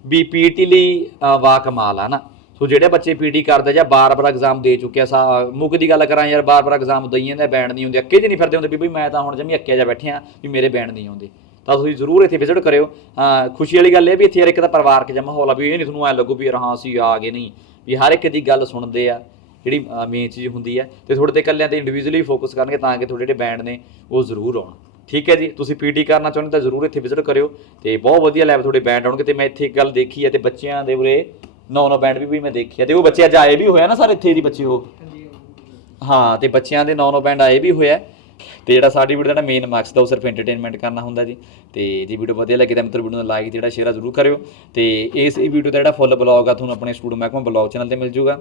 ਵੀ ਪੀਟੀ ਲਈ ਵਾ ਕਮਾਲ ਆ ਨਾ। ਸੋ ਜਿਹੜੇ ਬੱਚੇ ਪੀਟੀ ਕਰਦੇ ਜਾਂ ਬਾਰ-ਬਾਰ ਐਗਜ਼ਾਮ ਦੇ ਚੁੱਕਿਆ ਸਾ- ਮੁੱਕ ਦੀ ਗੱਲ ਕਰਾਂ ਯਾਰ, ਬਾਰ-ਬਾਰ ਐਗਜ਼ਾਮ ਦਈ ਜਾਂਦੇ ਬੈਂਡ ਨਹੀਂ ਹੁੰਦੇ ਅੱਕੇ ਜੇ ਨਹੀਂ ਫਿਰਦੇ ਹੁੰਦੇ ਵੀ ਬਈ ਮੈਂ ਤਾਂ ਹੁਣ ਜਮੀ ਅੱਕਿਆ ਜਾ ਬੈਠਿਆ ਵੀ ਮੇਰੇ ਬੈਂਡ ਨਹੀਂ ਆਉਂਦੇ। ਤਾਂ ਤੁਸੀਂ ਜ਼ਰੂਰ ਇੱਥੇ ਵਿਜ਼ਿਟ ਕਰਿਓ। ਹਾਂ ਖੁਸ਼ੀ ਵਾਲੀ ਗੱਲ ਇਹ ਵੀ ਇੱਥੇ ਯਾਰ ਇੱਕ ਤਾਂ ਪਰਿਵਾਰਕ ਜਿਹਾ ਮਾਹੌਲ ਆ ਵੀ ਇਹ ਨਹੀਂ ਤੁਹਾਨੂੰ ਐ ਲੱਗੂ ਵੀ ਹਾਂ ਅਸੀਂ ਆ ਗਏ ਨਹੀਂ। ਵੀ ਹਰ ਇੱਕ ਦੀ ਗੱਲ ਸੁਣਦੇ ਆ ਜਿਹੜੀ ਮੇਨ ਚੀਜ਼ ਹੁੰਦੀ ਹੈ ਤੇ ਤੁਹਾਡੇ ਤੇ ਇਕੱਲਿਆਂ ਤੇ ਇੰਡੀਵਿਜੂਅਲੀ ਫੋਕਸ ਕਰਨਗੇ ਤਾਂ ਕਿ ਤੁਹਾਡੇ ਜਿਹੜੇ ਬੈਂਡ ਨੇ ਉਹ ਜ਼ਰੂਰ ਆਉਣ। ਠੀਕ ਹੈ ਜੀ? ਤੁਸੀਂ ਪੀਟੀ ਕਰਨਾ ਚਾਹੁੰਦੇ ਤਾਂ ਜ਼ਰੂਰ ਇੱਥੇ ਵਿਜ਼ਿਟ ਕਰਿਓ। ਤੇ ਬਹੁਤ ਵਧੀਆ ਲੈਬ ਤੁਹਾਡੇ ਬੈਂਡ ਆਉਣਗੇ ਤੇ ਮੈਂ ਇੱਥੇ ਇੱਕ ਗੱਲ ਦੇਖੀ ਹੈ ਤੇ ਬੱਚਿਆਂ ਦੇ ਉਰੇ ਨੌ ਨੌ ਬੈਂਡ ਵੀ ਵੀ ਮੈਂ ਦੇਖਿਆ ਤੇ ਉਹ ਬੱਚੇ ਅੱਜ ਆਏ ਵੀ ਹੋਇਆ ਨਾ ਸਰ ਇੱਥੇ ਦੀ ਬੱਚੇ ਉਹ? ਹਾਂ ਤੇ ਬੱਚਿਆਂ ਦੇ ਨੌ ਨੌ ਬੈਂਡ ਆਏ ਵੀ ਹੋਇਆ ਤੇ ਜਿਹੜਾ ਸਾਡੀ ਵੀਡੀਓ ਦਾ ਮੇਨ ਮਕਸਦ ਆ ਉਹ ਸਿਰਫ ਐਂਟਰਟੇਨਮੈਂਟ ਕਰਨਾ ਹੁੰਦਾ ਜੀ। ਤੇ ਜੇ ਵੀਡੀਓ ਵਧੀਆ ਲੱਗੇ ਤਾਂ ਮਿੱਤਰ ਵੀਡੀਓ ਨੂੰ ਲਾਈਕ ਜਿਹੜਾ ਸ਼ੇਅਰ ਜ਼ਰੂਰ ਕਰਿਓ। ਤੇ ਇਸ ਵੀਡੀਓ ਦਾ ਜਿਹੜਾ ਫੁੱਲ ਬਲੌਗ ਆ, ਤੁਹਾਨੂੰ ਆਪਣੇ ਸਟੂਡੈਂਟ ਮਹਿਕਮਾ ਬਲੌਗ ਚੈਨਲ ਤੇ ਮਿਲ ਜੂਗਾ।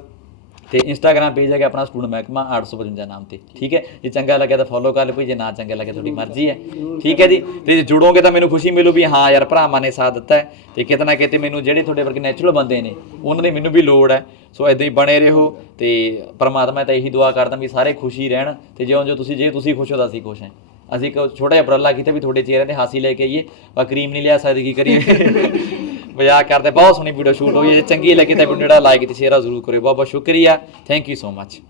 ਤੇ ਇੰਸਟਾਗ੍ਰam ਪੇਜ ਹੈਗਾ ਆਪਣਾ ਸਟੂਡੈਂਟ ਮਹਿਕਮਾ 855 ਨਾਮ ਤੇ, ਠੀਕ ਹੈ? ਜੇ ਚੰਗਾ ਲੱਗਿਆ ਤਾਂ ਫੋਲੋ ਕਰ ਲਿਓ ਜੇ ਨਾ ਚੰਗਾ ਲੱਗਿਆ ਤੁਹਾਡੀ ਮਰਜ਼ੀ ਹੈ, ਠੀਕ ਹੈ ਜੀ? ਤੇ ਜੇ ਜੁੜੋਗੇ ਤਾਂ ਮੈਨੂੰ ਖੁਸ਼ੀ ਮਿਲੂ ਵੀ ਹਾਂ ਯਾਰ, ਭਰਾਵਾਂ ਨੇ ਸਾਥ ਦਿੱਤਾ ਹੈ, ਤੇ ਕਿਤੇ ਨਾ ਕਿਤੇ ਮੈਨੂੰ ਜਿਹੜੇ ਤੁਹਾਡੇ ਵਰਗੇ ਨੈਚੁਰਲ ਬੰਦੇ ਨੇ, ਉਹਨਾਂ ਦੀ ਮੈਨੂੰ ਵੀ ਲੋੜ ਹੈ। ਸੋ ਇਦਾਂ ਹੀ ਬਣੇ ਰਹੋ ਤੇ ਪਰਮਾਤਮਾ ਤਾਂ ਇਹੀ ਦੁਆ ਕਰਦਾ ਵੀ ਸਾਰੇ ਖੁਸ਼ੀ ਰਹਿਣ ਤੇ ਜਿਉਂ ਜਿਉਂ ਤੁਸੀਂ, ਜੇ ਤੁਸੀਂ ਖੁਸ਼ ਹੋ ਤਾਂ ਅਸੀਂ ਖੁਸ਼ ਹਾਂ। ਅਸੀਂ ਇੱਕ ਛੋਟਾ ਜਿਹਾ ਉਪਰਾਲਾ ਕੀਤਾ ਵੀ ਤੁਹਾਡੇ ਚਿਹਰੇ ਤੇ ਹਾਸੀ ਲੈ ਕੇ ਆਈਏ ਪਰ ਕਰੀਮ ਨਹੀਂ ਲਿਆ ਸਕਦੇ, ਕੀ ਕਰੀਏ? ਮਜ਼ਾਕ ਕਰਦੇ, ਬਹੁਤ ਸੋਹਣੀ ਵੀਡੀਓ ਸ਼ੂਟ ਹੋਈ ਹੈ, ਜੇ ਚੰਗੀ ਲੱਗੀ ਤਾਂ ਵੀਡੀਓ ਜਿਹੜਾ ਲਾਈਕ ਤੇ ਸ਼ੇਅਰ ਜ਼ਰੂਰ ਕਰਿਓ। ਬਹੁਤ ਬਹੁਤ ਸ਼ੁਕਰੀਆ। Thank you so much